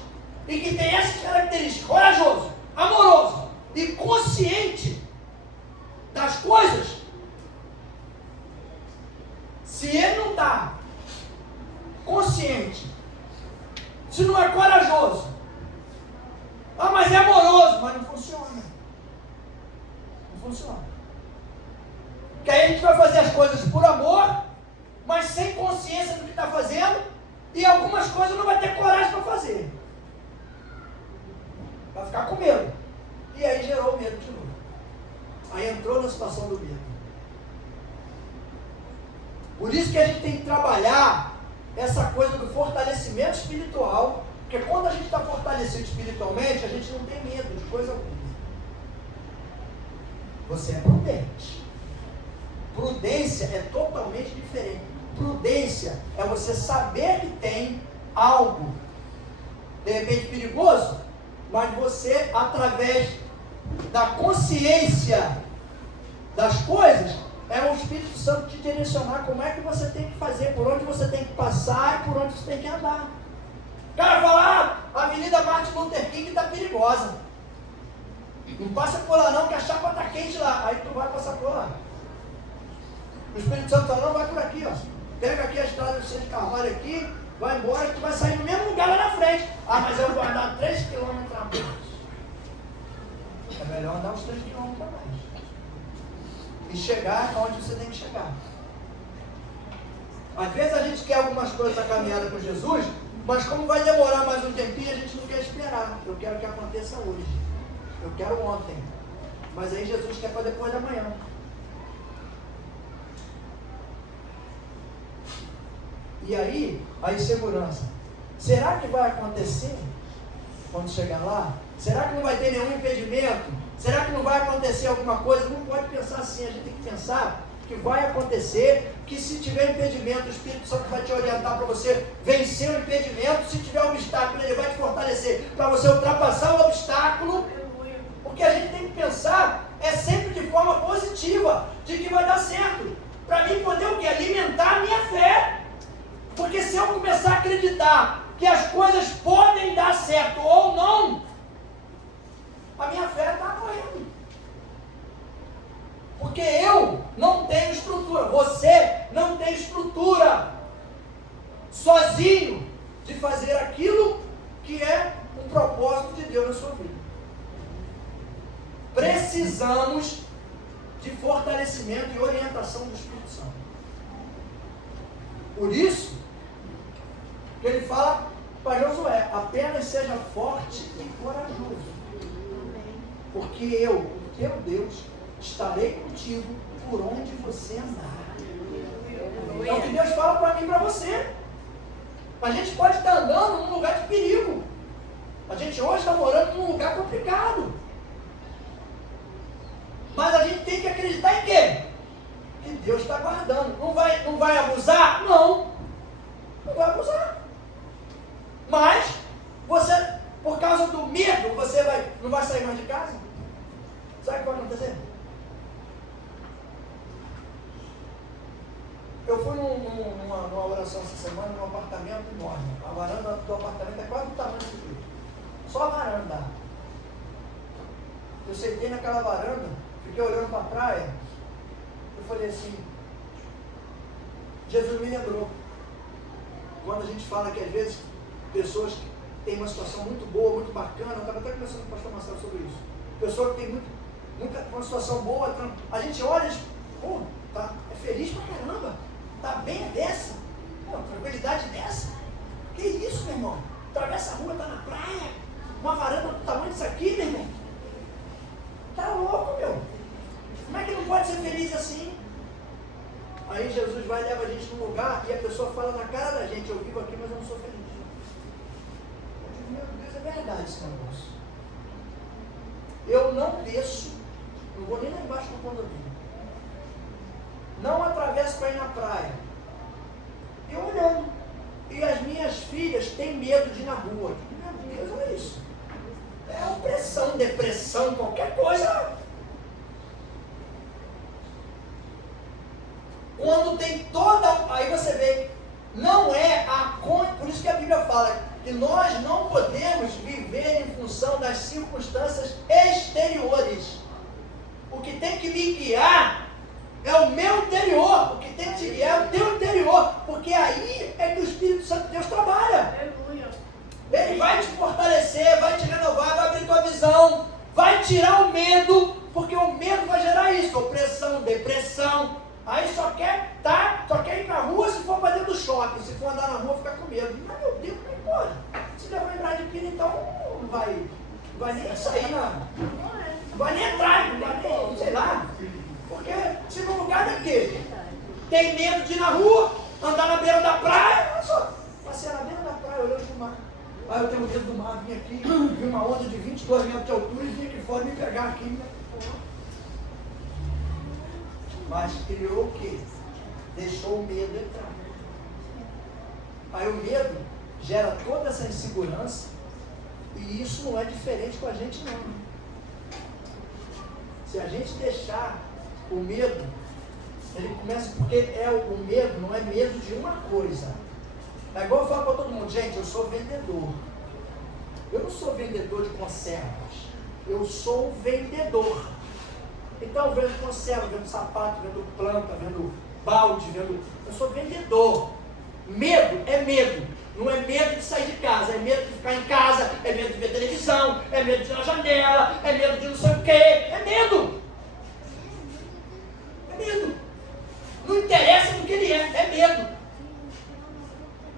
e que tem essas características, corajoso, amoroso e consciente das coisas, se ele não está consciente, se não é corajoso, mas é amoroso, mas não funciona. Não funciona. Porque aí a gente vai fazer as coisas por amor, mas sem consciência do que está fazendo, e algumas coisas não vai ter coragem para fazer. Vai ficar com medo. E aí gerou o medo de novo. Aí entrou na situação do medo. Por isso que a gente tem que trabalhar essa coisa do fortalecimento espiritual, porque quando a gente está fortalecido espiritualmente, a gente não tem medo de coisa alguma. Você é prudente. Prudência é totalmente diferente. Prudência é você saber que tem algo, de repente perigoso, mas você, através da consciência das coisas, é o Espírito Santo te direcionar como é que você tem que fazer, por onde você tem que passar e por onde você tem que andar. O cara fala, a Avenida Martin Luther King está perigosa. Não passa por lá não, que a chapa está quente lá. Aí tu vai passar por lá. O Espírito Santo fala, não, vai por aqui, ó. Pega aqui a estrada do Centro de Carvalho aqui, vai embora, que tu vai sair no mesmo lugar lá na frente. Ah, mas eu vou andar 3 quilômetros a mais. É melhor andar uns 3 quilômetros a mais. E chegar onde você tem que chegar. Às vezes a gente quer algumas coisas na caminhada com Jesus, mas como vai demorar mais um tempinho, a gente não quer esperar. Eu quero que aconteça hoje. Eu quero ontem. Mas aí Jesus quer para depois da manhã. E aí, a insegurança. Será que vai acontecer quando chegar lá? Será que não vai ter nenhum impedimento? Será que não vai acontecer alguma coisa? Não pode pensar assim, a gente tem que pensar que vai acontecer, que se tiver impedimento, o Espírito Santo vai te orientar para você vencer o impedimento. Se tiver obstáculo, ele vai te fortalecer para você ultrapassar o obstáculo. Porque a gente tem que pensar sempre de forma positiva, de que vai dar certo. Para mim poder o quê? Alimentar a minha fé. Porque se eu começar a acreditar que as coisas podem dar certo ou não, a minha fé está morrendo. Porque eu não tenho estrutura, você não tem estrutura sozinho de fazer aquilo que é o propósito de Deus na sua vida. Precisamos de fortalecimento e orientação do Espírito Santo. Por isso que ele fala para Josué: apenas seja forte e corajoso, porque eu, o teu Deus, estarei contigo por onde você andar. É o que Deus fala para mim e para você. A gente pode estar andando num lugar de perigo. A gente hoje está morando num lugar complicado. Mas a gente tem que acreditar em quê? Que Deus está guardando. Não vai abusar? Não vai abusar. Mas você, por causa do medo, você não vai sair mais de casa? Sabe o que pode acontecer? Eu fui numa oração essa semana num apartamento enorme. A varanda do apartamento é quase do tamanho desse aqui. Só a varanda. Eu sentei naquela varanda, fiquei olhando para a praia. Eu falei assim: Jesus me lembrou. Quando a gente fala que às vezes pessoas que têm uma situação muito boa, muito bacana, eu estava até conversando com o pastor Marcelo sobre isso. Pessoa que tem uma situação boa, a gente olha e diz: pô, é feliz pra caramba, tá bem dessa, pô, tranquilidade dessa. Que isso, meu irmão? Atravessa a rua, tá na praia, uma varanda do tamanho disso aqui, meu irmão. Tá louco, meu. Como é que não pode ser feliz assim? Aí Jesus vai e leva a gente num lugar e a pessoa fala na cara da gente: eu vivo aqui, mas eu não sou feliz. Eu digo: meu Deus, é verdade esse negócio. Eu não desço, não vou nem lá embaixo do condomínio. Não atravesso para ir na praia. E olhando. E as minhas filhas têm medo de ir na rua. Meu Deus, olha isso. É opressão, depressão, qualquer coisa. Quando tem toda... Aí você vê, não é a... Por isso que a Bíblia fala que nós não podemos viver em função das circunstâncias exteriores. O que tem que me guiar é o meu interior. O que tem que te guiar é o teu interior. Porque aí é que o Espírito Santo de Deus trabalha. Ele vai te fortalecer, vai te renovar, vai abrir tua visão, vai tirar o medo, porque o medo vai gerar isso: opressão, depressão. Aí só quer ir pra rua se for para dentro do shopping. Se for andar na rua, fica com medo. Mas meu Deus, como é que pode? Se levar entrar de pino, então não vai nem sair, não vai nem entrar, não vai nem, sei lá. Porque se no lugar daqui tem medo de ir na rua, andar na beira da praia, olha só, passei na beira da praia, olhando pro mar. Aí eu tenho medo do mar, vim aqui, vi uma onda de 22 metros de altura e vim aqui fora me pegar aqui. Mas criou o quê? Deixou o medo entrar. Aí o medo gera toda essa insegurança, e isso não é diferente com a gente, não. Se a gente deixar o medo, ele começa, porque o medo não é medo de uma coisa. É igual eu falo para todo mundo: gente, eu sou vendedor. Eu não sou vendedor de conservas. Eu sou vendedor. Então eu vendo conserva, vendo sapato, vendo planta, vendo balde, eu sou vendedor. Medo é medo. Não é medo de sair de casa, é medo de ficar em casa, é medo de ver televisão, é medo de ir na janela, é medo de não sei o quê. É medo. É medo. Não interessa do que ele é medo.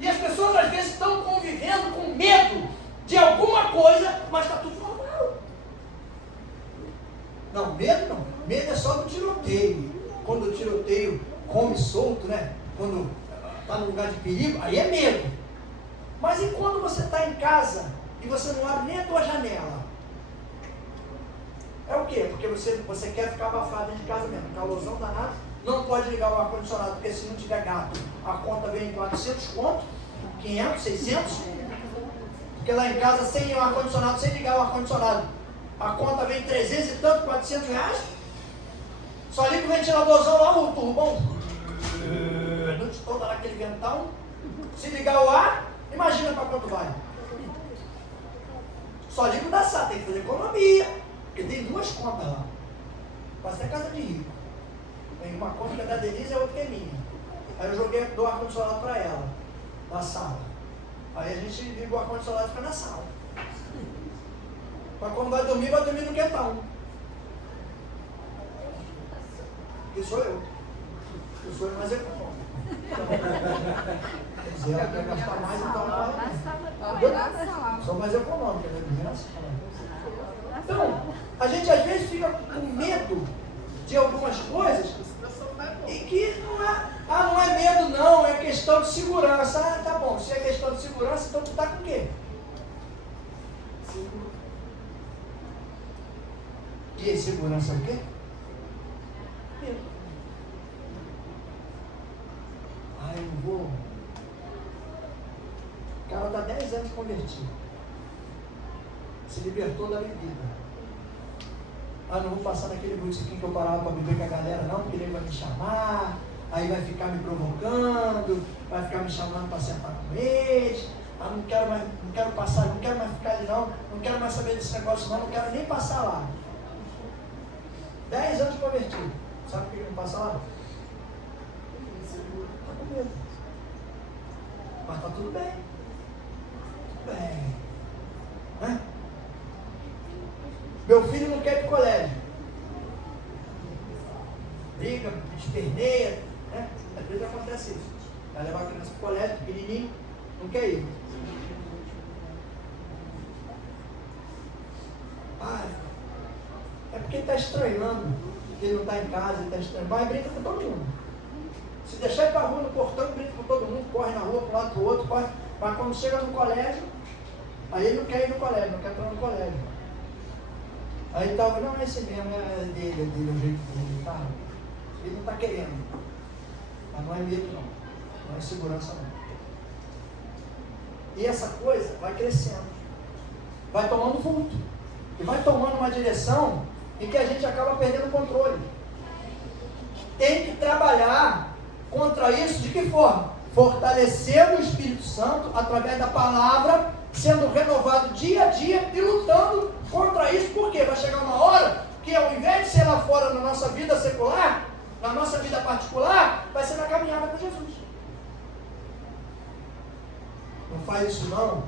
E as pessoas às vezes estão convivendo com medo de alguma coisa, mas está tudo normal. Não, medo não. Medo é só do tiroteio. Quando o tiroteio come solto, né? Quando está no lugar de perigo, aí é medo. Mas e quando você está em casa e você não abre nem a tua janela? É o quê? Porque você quer ficar abafado dentro de casa mesmo, calorzão danado, não pode ligar o ar-condicionado, porque se não tiver gato, a conta vem em 400 conto, 500, 600, porque lá em casa, sem o ar-condicionado, sem ligar o ar-condicionado, a conta vem 300 e tanto, 400 reais, só liga o ventiladorzão lá, o turbão, a noite toda lá, aquele ventão, se ligar o ar, imagina para quanto vai. Só liga o da SAT, tem que fazer economia, porque tem duas contas lá, quase até casa de rico. Tem uma conta que é da Denise e a outra que é minha. Aí eu joguei do ar-condicionado para ela, na sala. Aí a gente liga o ar-condicionado e fica na sala. Mas quando vai dormir no quentão. E sou eu. Eu sou mais econômico. Quer dizer, ela quer gastar mais, então sou mais econômica, né? Então, a gente às vezes fica com medo de algumas coisas e que não é medo não, é questão de segurança. Ah, tá bom, se é questão de segurança, então tu tá com o quê? E segurança é o quê? Medo. Ah, eu não vou. O cara está 10 anos convertido. Se libertou da bebida. Ah, não vou passar naquele botequim que eu parava para beber com a galera, não, porque ele vai me chamar, aí vai ficar me provocando, vai ficar me chamando para sentar com eles. Ah, não quero mais ficar ali não quero mais saber desse negócio não quero nem passar lá. 10 anos convertido. Sabe por que não passa lá? Está com medo. Mas está tudo bem. Tudo bem. Né? Meu filho não quer ir para o colégio. Briga, esperneia, né? Às vezes acontece isso. Vai levar a criança para o colégio, pequenininho, não quer ir. Ah, é porque ele está estranhando, porque ele não está em casa, ele está estranhando. Vai e brinca com todo mundo. Se deixar ir para a rua no portão, brinca com todo mundo, corre na rua para um lado para o outro, corre. Mas quando chega no colégio, aí ele não quer ir no colégio, não quer entrar no colégio. Aí ele estava, não, esse mesmo é dele, o jeito dele, tá? Ele não está querendo. Mas não é medo não, não é segurança não. E essa coisa vai crescendo, vai tomando vulto, e vai tomando uma direção em que a gente acaba perdendo o controle. Tem que trabalhar contra isso de que forma? Fortalecendo o Espírito Santo através da palavra, sendo renovado dia a dia e lutando contra isso. Por quê? Vai chegar uma hora que ao invés de ser lá fora na nossa vida secular, na nossa vida particular, vai ser na caminhada com Jesus. Não faz isso não,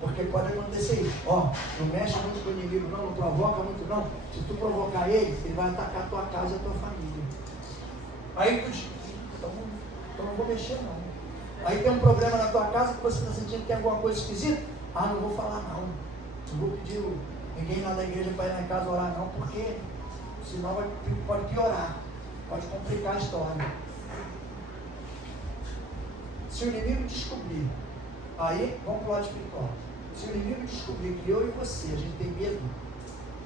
porque pode acontecer isso. Ó, não mexe muito com o inimigo não provoca muito não. Se tu provocar ele vai atacar a tua casa e a tua família. Aí tu diz, então não vou mexer não. Aí tem um problema na tua casa que você está sentindo que tem alguma coisa esquisita. Ah, não vou falar não. Não vou pedir ninguém lá da igreja para ir lá em casa orar não, porque senão pode piorar. Pode complicar a história. Se o inimigo descobrir, aí vamos para o lado espiritual. Se o inimigo descobrir que eu e você, a gente tem medo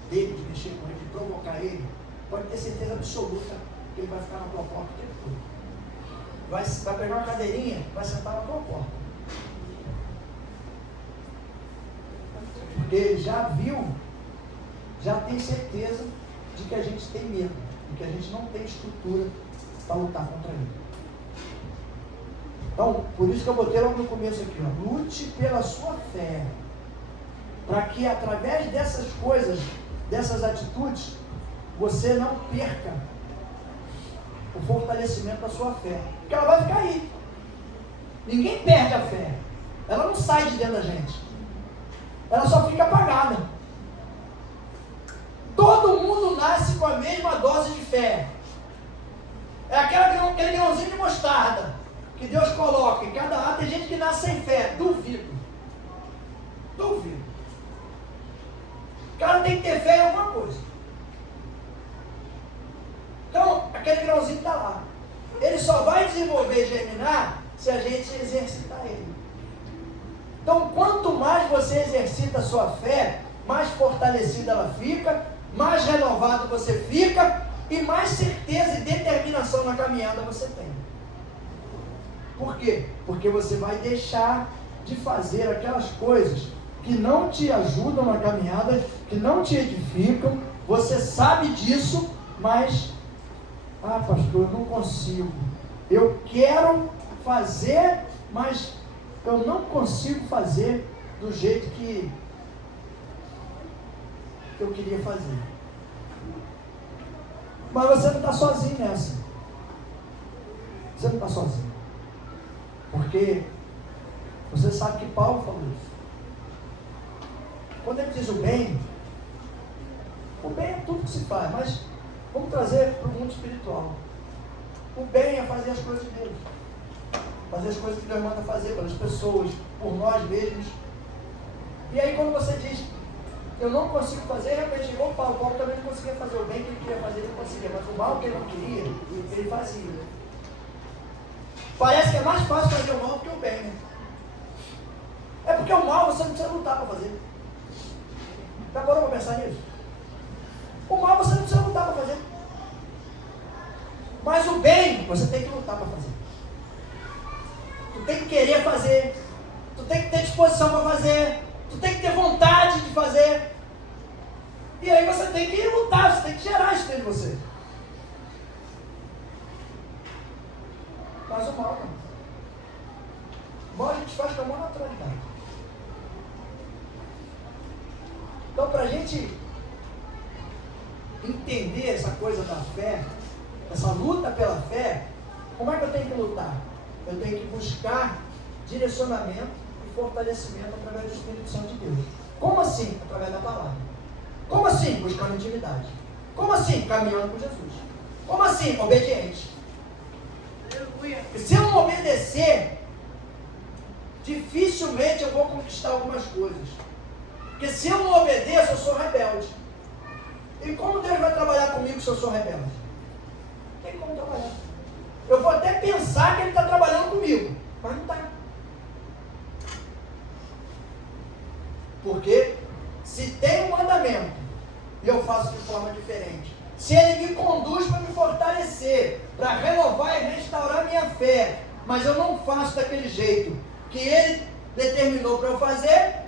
dele, de mexer com ele, de provocar ele, pode ter certeza absoluta que ele vai ficar na tua porta o tempo todo. Vai pegar uma cadeirinha, vai sentar na tua porta. Porque ele já viu, já tem certeza de que a gente tem medo, de que a gente não tem estrutura para lutar contra ele. Então, por isso que eu botei logo no começo aqui, ó, lute pela sua fé, para que através dessas coisas, dessas atitudes, você não perca o fortalecimento da sua fé, porque ela vai ficar aí. Ninguém perde a fé, ela não sai de dentro da gente, ela só fica apagada. Todo mundo nasce com a mesma dose de fé, é aquele grãozinho de mostarda que Deus coloca em cada lado. Tem gente que nasce sem fé, duvido. O cara tem que ter fé em alguma coisa. Então, aquele grãozinho está lá. Ele só vai desenvolver e germinar se a gente exercitar ele. Então, quanto mais você exercita a sua fé, mais fortalecida ela fica, mais renovado você fica e mais certeza e determinação na caminhada você tem. Por quê? Porque você vai deixar de fazer aquelas coisas que não te ajudam na caminhada, que não te edificam. Você sabe disso, mas pastor, eu não consigo. Eu quero fazer, mas eu não consigo fazer do jeito que eu queria fazer. Mas você não está sozinho nessa. Você não está sozinho. Porque você sabe que Paulo falou isso. Quando ele diz o bem é tudo que se faz, mas vamos trazer para o mundo espiritual. O bem é fazer as coisas de Deus. Fazer as coisas que Deus manda fazer pelas pessoas, por nós mesmos. E aí quando você diz, eu não consigo fazer, realmente igual Paulo também não conseguia fazer o bem que ele queria fazer, ele não conseguia, mas o mal que ele não queria, ele fazia. Parece que é mais fácil fazer o mal do que o bem, né? É porque o mal você não precisa lutar para fazer. Já parou para pensar nisso? O mal você não precisa lutar para fazer. Mas o bem você tem que lutar para fazer. Tu tem que querer fazer. Tu tem que ter disposição para fazer. Tu tem que ter vontade de fazer. E aí você tem que lutar, você tem que gerar isso dentro de você. Mas o mal não. O mal a gente faz com a maior naturalidade. Então, para a gente entender essa coisa da fé, essa luta pela fé, como é que eu tenho que lutar? Eu tenho que buscar direcionamento e fortalecimento através do Espírito Santo de Deus. Como assim? Através da palavra. Como assim? Buscando intimidade. Como assim? Caminhando com Jesus. Como assim? Obediente. E se eu não obedecer, dificilmente eu vou conquistar algumas coisas. Porque se eu não obedeço, eu sou rebelde. E como Deus vai trabalhar comigo se eu sou rebelde? Não tem como trabalhar. Eu vou até pensar que Ele está trabalhando comigo, mas não está. Porque se tem um mandamento e eu faço de forma diferente, se Ele me conduz para me fortalecer, para renovar e restaurar minha fé, mas eu não faço daquele jeito que Ele determinou para eu fazer.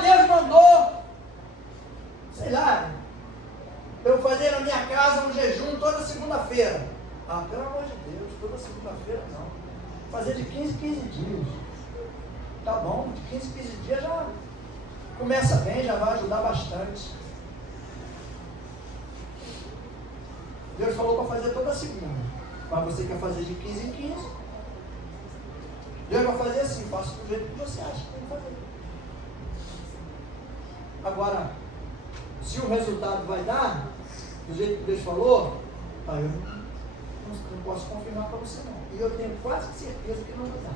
Deus mandou, sei lá, eu fazer na minha casa um jejum toda segunda-feira. Pelo amor de Deus, toda segunda-feira não. Fazer de 15 em 15 dias. Tá bom, de 15 em 15 dias já começa bem, já vai ajudar bastante. Deus falou para fazer toda segunda, mas você quer fazer de 15 em 15. Deus vai fazer assim, faça do jeito que você acha que tem que fazer. Agora, se o resultado vai dar do jeito que Deus falou, eu não posso confirmar para você não. E eu tenho quase certeza que não vai dar.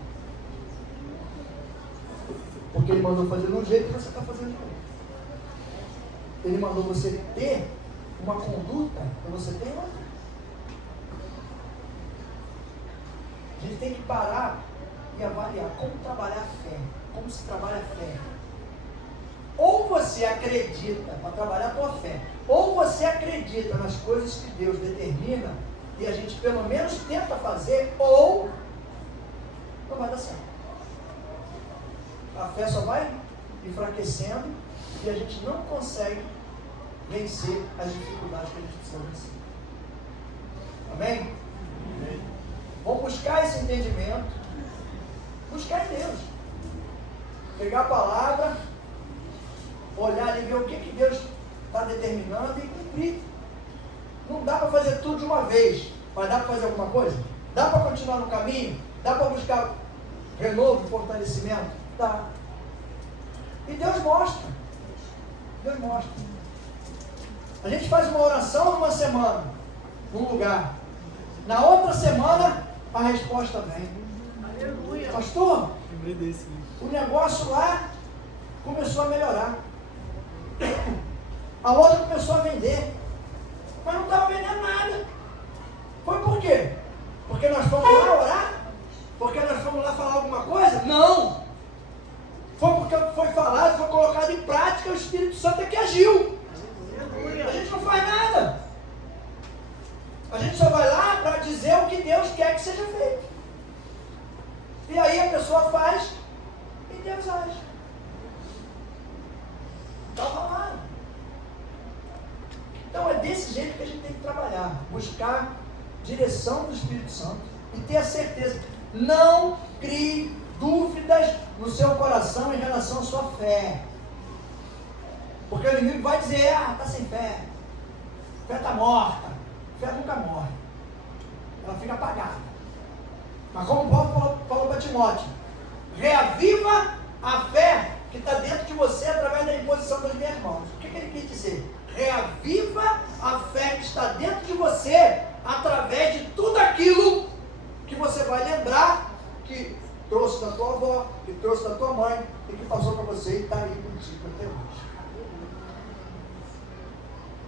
Porque Ele mandou fazer de um jeito e você está fazendo de outro. Ele mandou você ter uma conduta e você tem outra. A gente tem que parar e avaliar como trabalhar a fé, como se trabalha a fé. Ou você acredita para trabalhar a tua fé, ou você acredita nas coisas que Deus determina e a gente pelo menos tenta fazer, ou não vai dar certo. A fé só vai enfraquecendo e a gente não consegue vencer as dificuldades que a gente precisa vencer. Amém? Amém. Vamos buscar esse entendimento, buscar em Deus, pegar a palavra, olhar e ver o que Deus está determinando e cumprir. Não dá para fazer tudo de uma vez, mas dá para fazer alguma coisa? Dá para continuar no caminho? Dá para buscar renovo, fortalecimento? Dá. E Deus mostra. Deus mostra. A gente faz uma oração numa semana, num lugar. Na outra semana, a resposta vem. Aleluia. Pastor, o negócio lá começou a melhorar. A loja começou a vender, mas não estava vendendo nada. Foi por quê? Porque nós fomos lá orar? Porque nós fomos lá falar alguma coisa? Não! Foi porque foi falado, foi colocado em prática. prática, o Espírito Santo é que agiu. A gente não faz nada. A gente só vai lá para dizer o que Deus quer que seja feito. E aí a pessoa faz e Deus age. Estava lá. Então é desse jeito que a gente tem que trabalhar. Buscar direção do Espírito Santo e ter a certeza. Não crie dúvidas no seu coração em relação à sua fé. Porque o inimigo vai dizer, está sem fé. Fé está morta. Fé nunca morre. Ela fica apagada. Mas como Paulo falou para Timóteo, reaviva a fé que está dentro de você através da imposição das minhas mãos. O que ele quis dizer? Reaviva a fé que está dentro de você através de tudo aquilo que você vai lembrar que trouxe da tua avó, que trouxe da tua mãe e que passou para você e está aí contigo até hoje.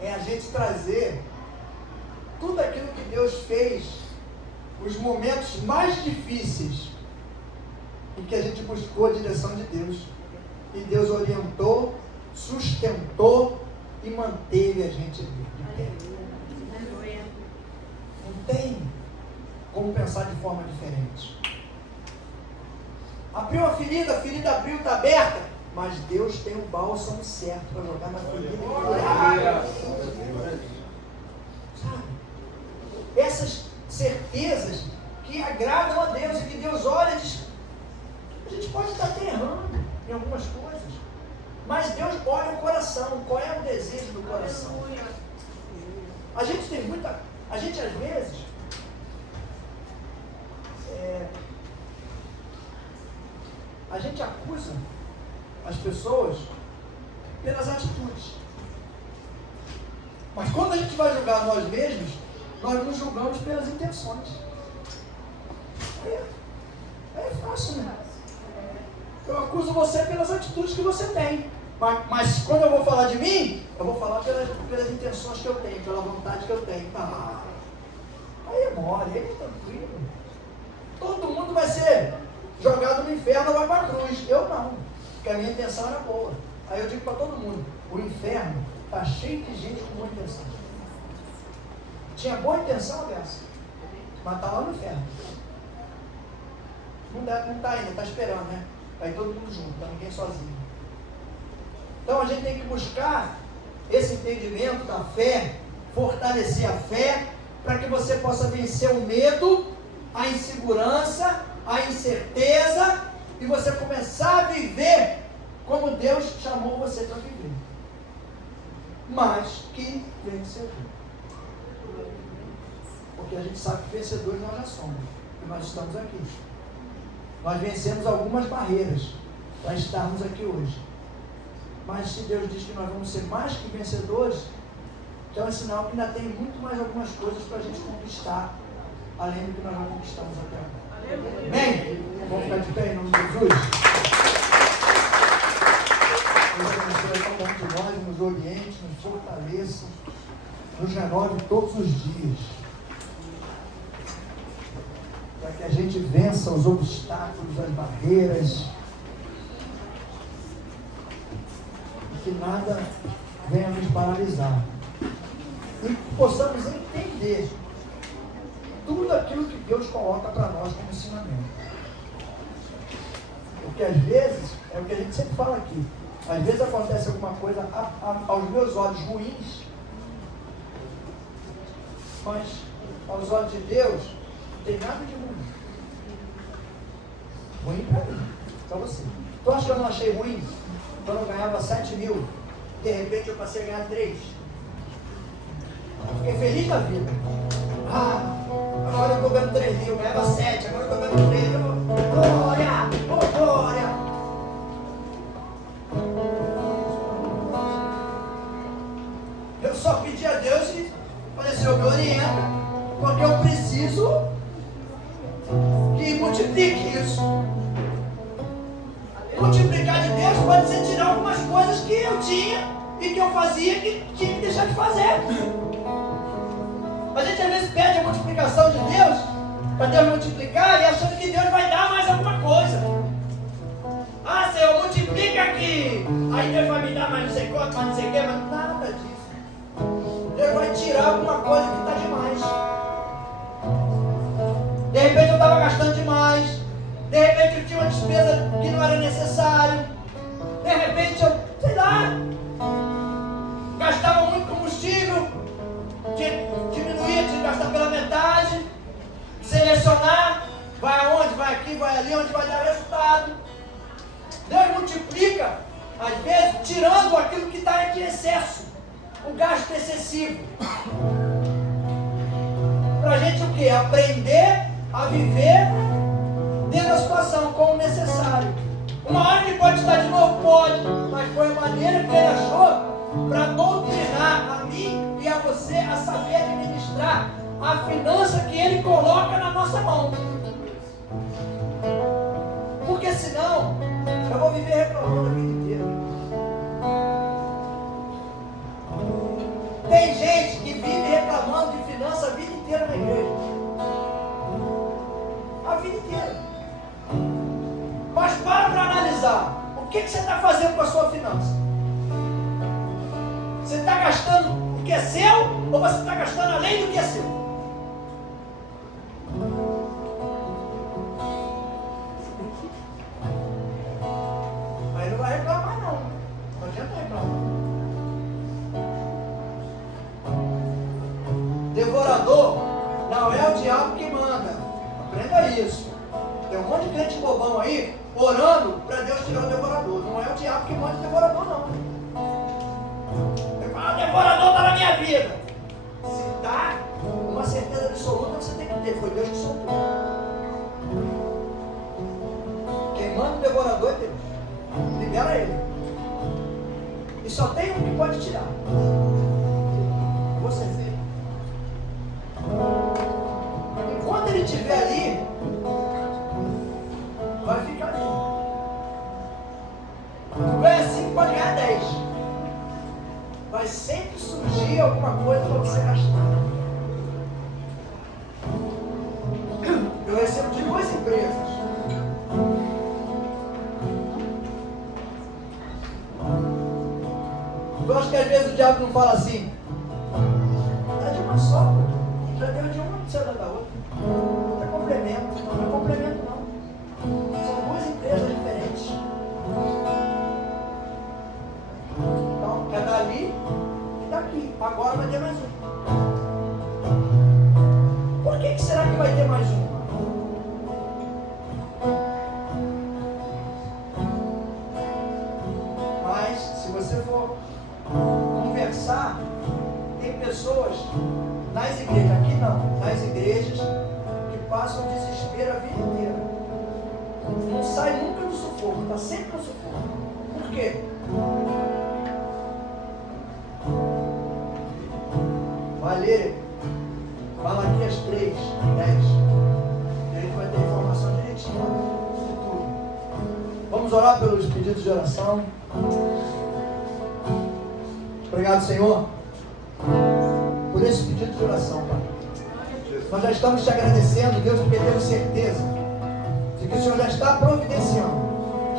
É a gente trazer tudo aquilo que Deus fez, os momentos mais difíceis em que a gente buscou a direção de Deus. E Deus orientou, sustentou e manteve a gente de pé. Não tem como pensar de forma diferente. Abriu a ferida abriu, está aberta, mas Deus tem o bálsamo certo para jogar na ferida e curar. Sabe? Essas certezas que agradam a Deus e que Deus olha e diz, a gente pode estar até errando em algumas coisas, mas Deus olha o coração, qual é o desejo do coração. A gente tem muita, a gente às vezes a gente acusa as pessoas pelas atitudes, mas quando a gente vai julgar nós mesmos, nós nos julgamos pelas intenções. É fácil, né? Eu acuso você pelas atitudes que você tem. Mas quando eu vou falar de mim, eu vou falar pelas intenções que eu tenho, pela vontade que eu tenho. Aí é mole, aí é tranquilo. Todo mundo vai ser jogado no inferno ou vai para a cruz. Eu não, porque a minha intenção era boa. Aí eu digo para todo mundo, o inferno está cheio de gente com boa intenção. Tinha boa intenção dessa, mas está lá no inferno. Não está ainda, está esperando, né? Vai todo mundo junto, não está ninguém sozinho. Então a gente tem que buscar esse entendimento da fé, fortalecer a fé, para que você possa vencer o medo, a insegurança, a incerteza, e você começar a viver como Deus chamou você para viver. Mas que vencedor. Porque a gente sabe que vencedores nós já somos, e nós estamos aqui. Nós vencemos algumas barreiras para estarmos aqui hoje. Mas se Deus diz que nós vamos ser mais que vencedores, então é sinal que ainda tem muito mais algumas coisas para a gente conquistar, além do que nós já conquistamos até agora. Amém? Vamos ficar de pé em nome de Jesus? Deus abençoe cada um de nós, nos oriente, nos fortaleça, nos renove todos os dias, para que a gente vença os obstáculos, as barreiras, e que nada venha nos paralisar, e possamos entender tudo aquilo que Deus coloca para nós como ensinamento. Porque às vezes, é o que a gente sempre fala aqui, às vezes acontece alguma coisa aos meus olhos ruins, mas aos olhos de Deus não tem nada de ruim. Ruim para mim, para você. Tu acha que eu não achei ruim quando eu ganhava 7 mil, de repente eu passei a ganhar 3? Eu fiquei feliz da vida. Agora eu estou ganhando 3 mil, eu ganhava 7, agora eu estou ganhando 3. Glória! Oh, glória! Eu só pedi a Deus e falei, Senhor, me orienta, porque eu preciso que multiplique isso. Multiplicar de Deus pode ser tirar algumas coisas que eu tinha e que eu fazia que tinha que deixar de fazer. A gente às vezes pede a multiplicação de Deus para Deus multiplicar e achando que Deus vai dar mais alguma coisa. Senhor, multiplica aqui, aí Deus vai me dar mas não sei o que, mas nada disso. Deus vai tirar alguma coisa que está demais. De repente eu estava gastando demais. De repente eu tinha uma despesa que não era necessário. De repente eu, sei lá, gastava muito combustível. Diminuir, de gastar pela metade. Selecionar. Vai aonde, vai aqui, vai ali, onde vai dar resultado. Deus multiplica, às vezes, tirando aquilo que está de excesso. O gasto excessivo. Para a gente o quê? Aprender a viver dentro da situação como necessário. Uma hora ele pode estar de novo, pode, mas foi a maneira que ele achou para doutrinar a mim e a você a saber administrar a finança que ele coloca na nossa mão. Porque senão eu vou viver reclamando a vida inteira. Tem gente que vive reclamando de finança a vida inteira na igreja. A vida inteira. Mas para analisar. O que você está fazendo com a sua finança? Você está gastando o que é seu ou você está gastando além do que é seu? Aí não vai reclamar não. Não adianta reclamar. Devorador não é o diabo que manda. Aprenda isso. Tem um monte de crente bobão aí orando para Deus tirar o devorador. Não é o diabo que manda o devorador, não. Ele fala, o devorador está na minha vida. Se está, uma certeza absoluta você tem que ter. Foi Deus que soltou. Quem manda o devorador é Deus. Libera ele. E só tem um que pode tirar. Você vê. Enquanto ele estiver ali, vai ficar ali. Tu ganha 5, pode ganhar 10. Vai sempre surgir alguma coisa para você gastar. Eu recebo de 2 empresas. Eu acho que às vezes o diabo não fala assim. Dá de uma só, já deu de uma, não precisa dar da outra. Não é complemento, não é complemento não. São 2 empresas diferentes. Então, é dali e daqui. Agora vai ter mais um. Por que será que vai ter mais um? Mas, se você for conversar, tem pessoas nas igrejas, aqui não, nas igrejas, que passam desespero a vida inteira. Não sai nunca do sufoco, está sempre no sufoco. Por quê? Vai ler Malaquias 3, 10. E a gente vai ter informação direitinho de tudo. Vamos orar pelos pedidos de oração. Obrigado, Senhor, por esse pedido de oração, Pai. Nós já estamos te agradecendo, Deus, porque temos certeza de que o Senhor já está providenciando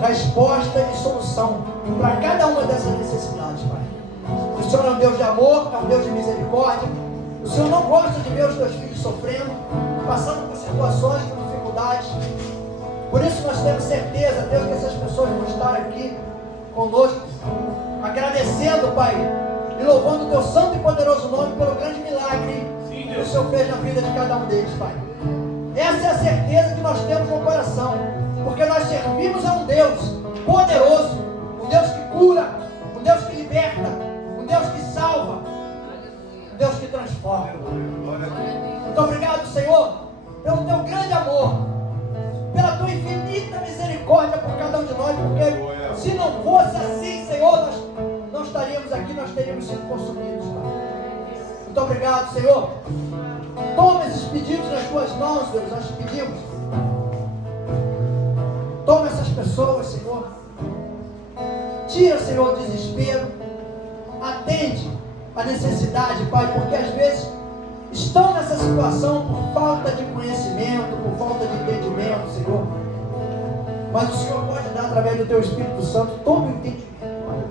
resposta e solução para cada uma dessas necessidades, Pai. O Senhor é um Deus de amor, é um Deus de misericórdia. O Senhor não gosta de ver os teus filhos sofrendo, passando por situações, por dificuldades. Por isso nós temos certeza, Deus, que essas pessoas vão estar aqui conosco, agradecendo, Pai, e louvando o teu santo e poderoso nome pelo grande milagre que o Senhor fez na vida de cada um deles, Pai. Essa é a certeza que nós temos no coração, porque nós servimos a um Deus poderoso, um Deus que cura, um Deus que liberta, um Deus que salva, um Deus que transforma. Muito obrigado, Senhor, pelo teu grande amor, pela tua infinita misericórdia por cada um de nós, porque se não fosse assim, Senhor, nós não estaríamos aqui, nós teríamos sido consumidos, Pai. Muito obrigado, Senhor. Toma esses pedidos nas tuas mãos, Deus, nós te pedimos. Toma essas pessoas, Senhor. Tira, Senhor, o desespero. Atende a necessidade, Pai, porque às vezes estão nessa situação por falta de conhecimento, por falta de entendimento, Senhor. Mas o Senhor pode dar, através do teu Espírito Santo, todo o entendimento, Pai.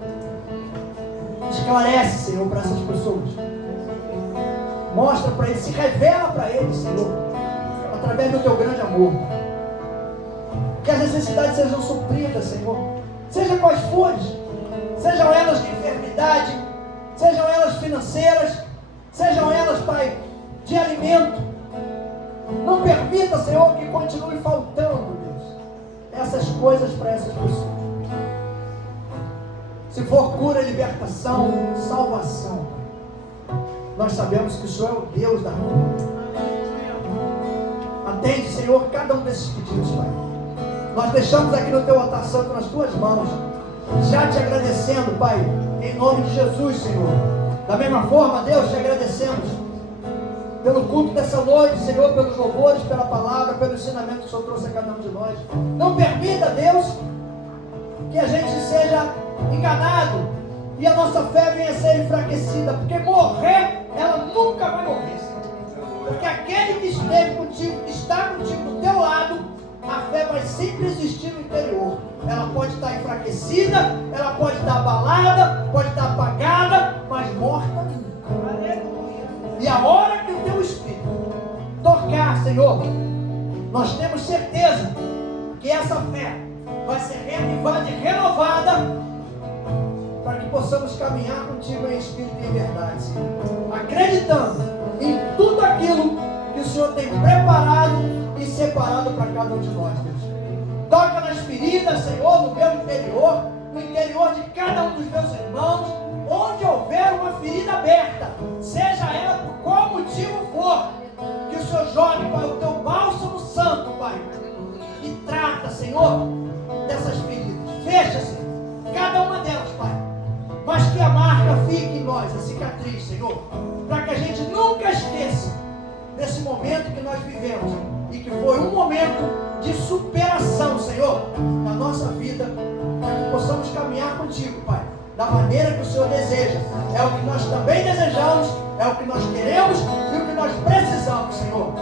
Esclarece, Senhor, para essas pessoas. Mostra para eles, se revela para eles, Senhor, através do teu grande amor. Que as necessidades sejam supridas, Senhor. Seja quais forem, sejam elas de enfermidade, sejam elas financeiras, sejam elas, Pai, de alimento. Não permita, Senhor, que continue faltando, Deus, essas coisas para essas pessoas. Se for cura, libertação, salvação, nós sabemos que o Senhor é o Deus da cura. Atende, Senhor, cada um desses pedidos, Pai. Nós deixamos aqui no teu altar santo nas tuas mãos, já te agradecendo, Pai, em nome de Jesus, Senhor. Da mesma forma, Deus, te agradecemos pelo culto dessa noite, Senhor, pelos louvores, pela palavra, pelo ensinamento que o Senhor trouxe a cada um de nós. Não permita, Deus, que a gente seja enganado e a nossa fé venha a ser enfraquecida, porque morrer, ela nunca vai morrer, Senhor. Porque aquele que esteve contigo, que está contigo do teu lado, a fé vai sempre existir no interior. Ela pode estar enfraquecida, ela pode estar abalada, pode estar apagada, mas morta nunca. Aleluia. E a hora que o teu Espírito tocar, Senhor, nós temos certeza que essa fé vai ser reavivada e renovada, para que possamos caminhar contigo em espírito e em verdade, Senhor. Acreditando em tudo aquilo que o Senhor tem preparado e separado para cada um de nós, Deus. Toca nas feridas, Senhor, no meu interior, no interior de cada um dos meus irmãos, onde houver uma ferida aberta, seja ela por qual motivo for, que o Senhor jogue para o teu bálsamo santo, Pai, e trata, Senhor, dessas feridas. Fecha, Senhor, cada uma delas, Pai, mas que a marca fique em nós, a cicatriz, Senhor, para que a gente nunca esqueça desse momento que nós vivemos e que foi um momento de superação, Senhor, na nossa vida, para que possamos caminhar contigo, Pai, da maneira que o Senhor deseja. É o que nós também desejamos, é o que nós queremos e o que nós precisamos, Senhor.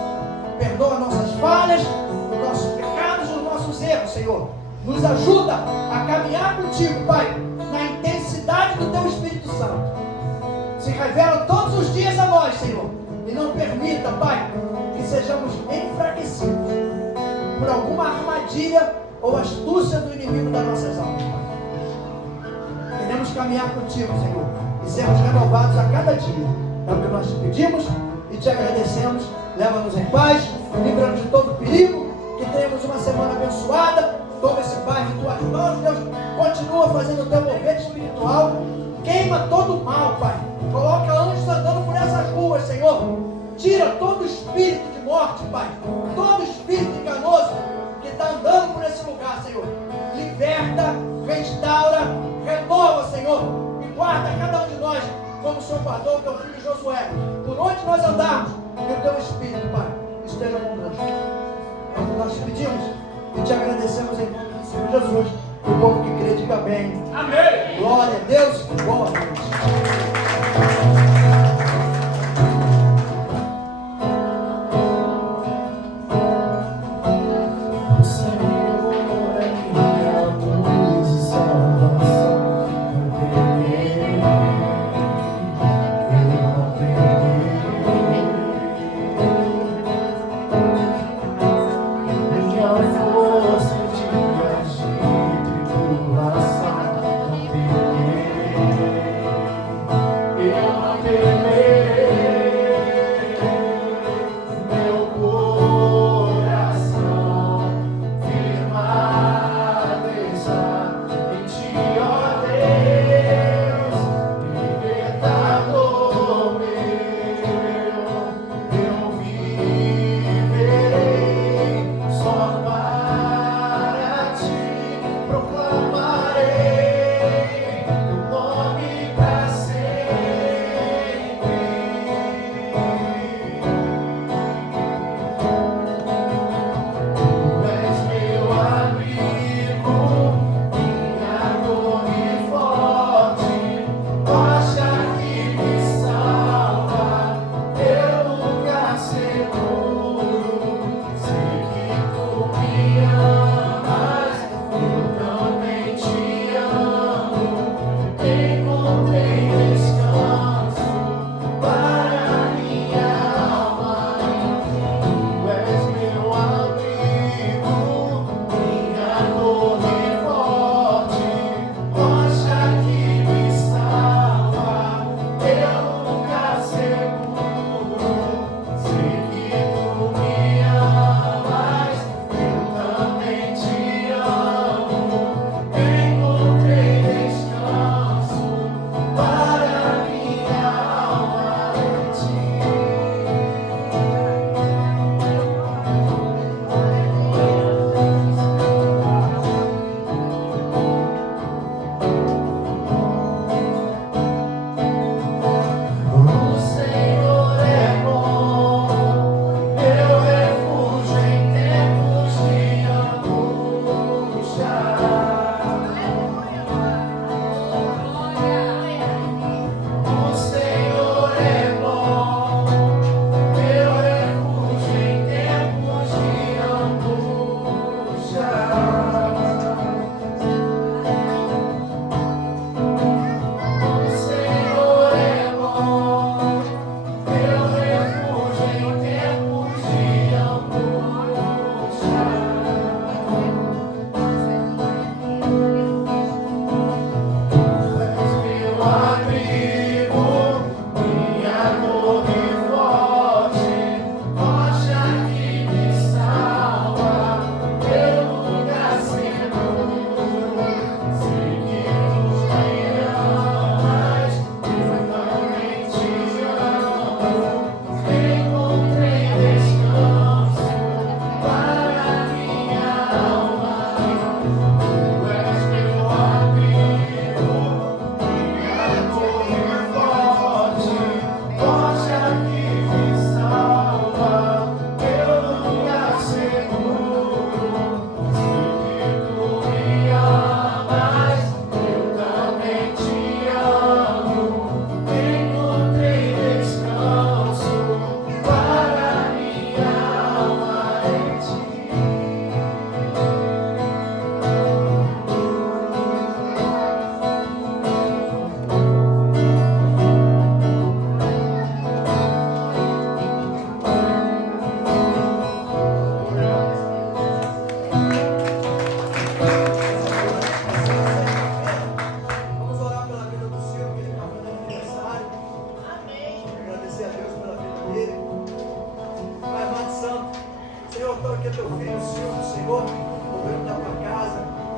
Perdoa nossas falhas, os nossos pecados e os nossos erros, Senhor. Nos ajuda a caminhar contigo, Pai, na intensidade do teu Espírito Santo. Se revela todos os dias a nós, Senhor, e não permita, Pai, que sejamos enfraquecidos por alguma armadilha ou astúcia do inimigo das nossas almas, Pai. Queremos caminhar contigo, Senhor, e sermos renovados a cada dia. É o que nós te pedimos e te agradecemos. Leva-nos em paz, livra-nos de todo perigo, que tenhamos uma semana abençoada. Toma esse bairro em tuas mãos, Deus. Continua fazendo o teu mover espiritual. Queima todo o mal, Pai. Coloca anjos andando por essas ruas, Senhor. Tira todo espírito de morte, Pai. Todo espírito enganoso que está andando por esse lugar, Senhor. Liberta, restaura, renova, Senhor. E guarda cada um de nós, como o Senhor guardou o teu filho Josué. Por onde nós andarmos, que o teu Espírito, Pai, esteja conosco. É o que nós te pedimos e te agradecemos em nome do Senhor Jesus. O povo que crê, diga bem. Amém. Glória a Deus. Boa noite.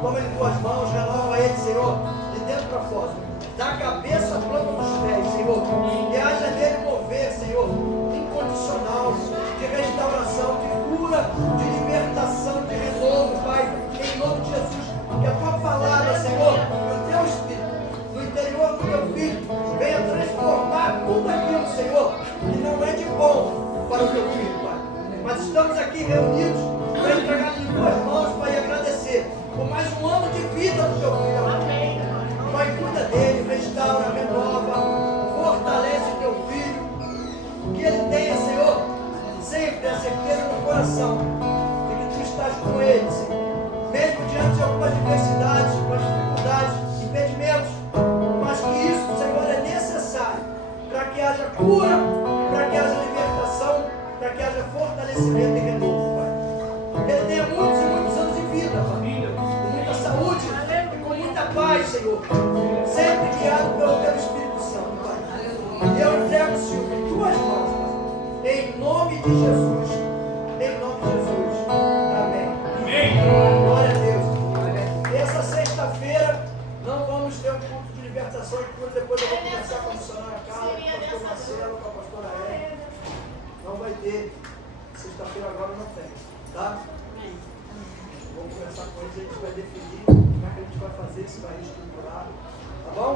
Toma ele em tuas mãos, renova ele, Senhor, de dentro para fora. Da cabeça à planta dos pés, Senhor. Que haja nele mover, Senhor, incondicional, de restauração, de cura, de libertação, de renovo, Pai. Em nome de Jesus. Que a tua palavra, Senhor, e o teu Espírito, no interior do teu filho, venha transformar tudo aquilo, Senhor, que não é de bom para o teu filho, Pai. Mas estamos aqui reunidos para entregar em tuas mãos, Pai, e agradecer por mais um ano de vida do teu filho. Amém. Pai, cuida dele, restaura, renova, fortalece o teu filho. Que ele tenha, Senhor, sempre a certeza no coração de que tu estás com ele, Senhor. Mesmo diante de algumas adversidades, algumas dificuldades, impedimentos, mas que isso, Senhor, é necessário para que haja cura, para que haja libertação, para que haja fortalecimento e renovo, Pai. Que ele tenha muitos e muitos anos de vida, Pai, com muita saúde e com muita paz, Senhor, sempre guiado pelo teu Espírito Santo, Pai. E eu entrego, Senhor, em tuas mãos, Pai, em nome de Jesus, em nome de Jesus. Amém. Amém. Glória a Deus. Essa sexta-feira não vamos ter um culto de libertação e cura. Depois eu vou conversar com a missionária Carla, com o pastor Marcelo, com a pastora Érica. Não vai ter. Sexta-feira agora não tem. Tá? Vou conversar com eles e a gente vai definir como é que a gente vai fazer, se vai estruturar. Tá bom?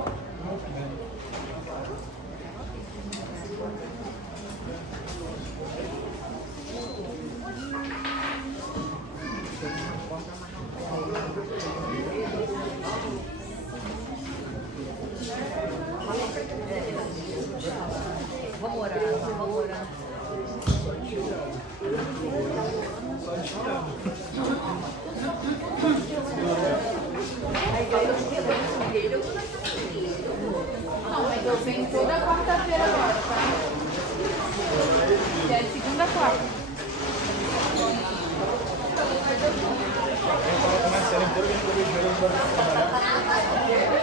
Vamos orar, vamos orar. Não, mas eu venho toda quarta-feira agora, tá? Que é segunda a quarta. Fala com o Marcelo, toda vez que eu vejo ele, eu vou trabalhar.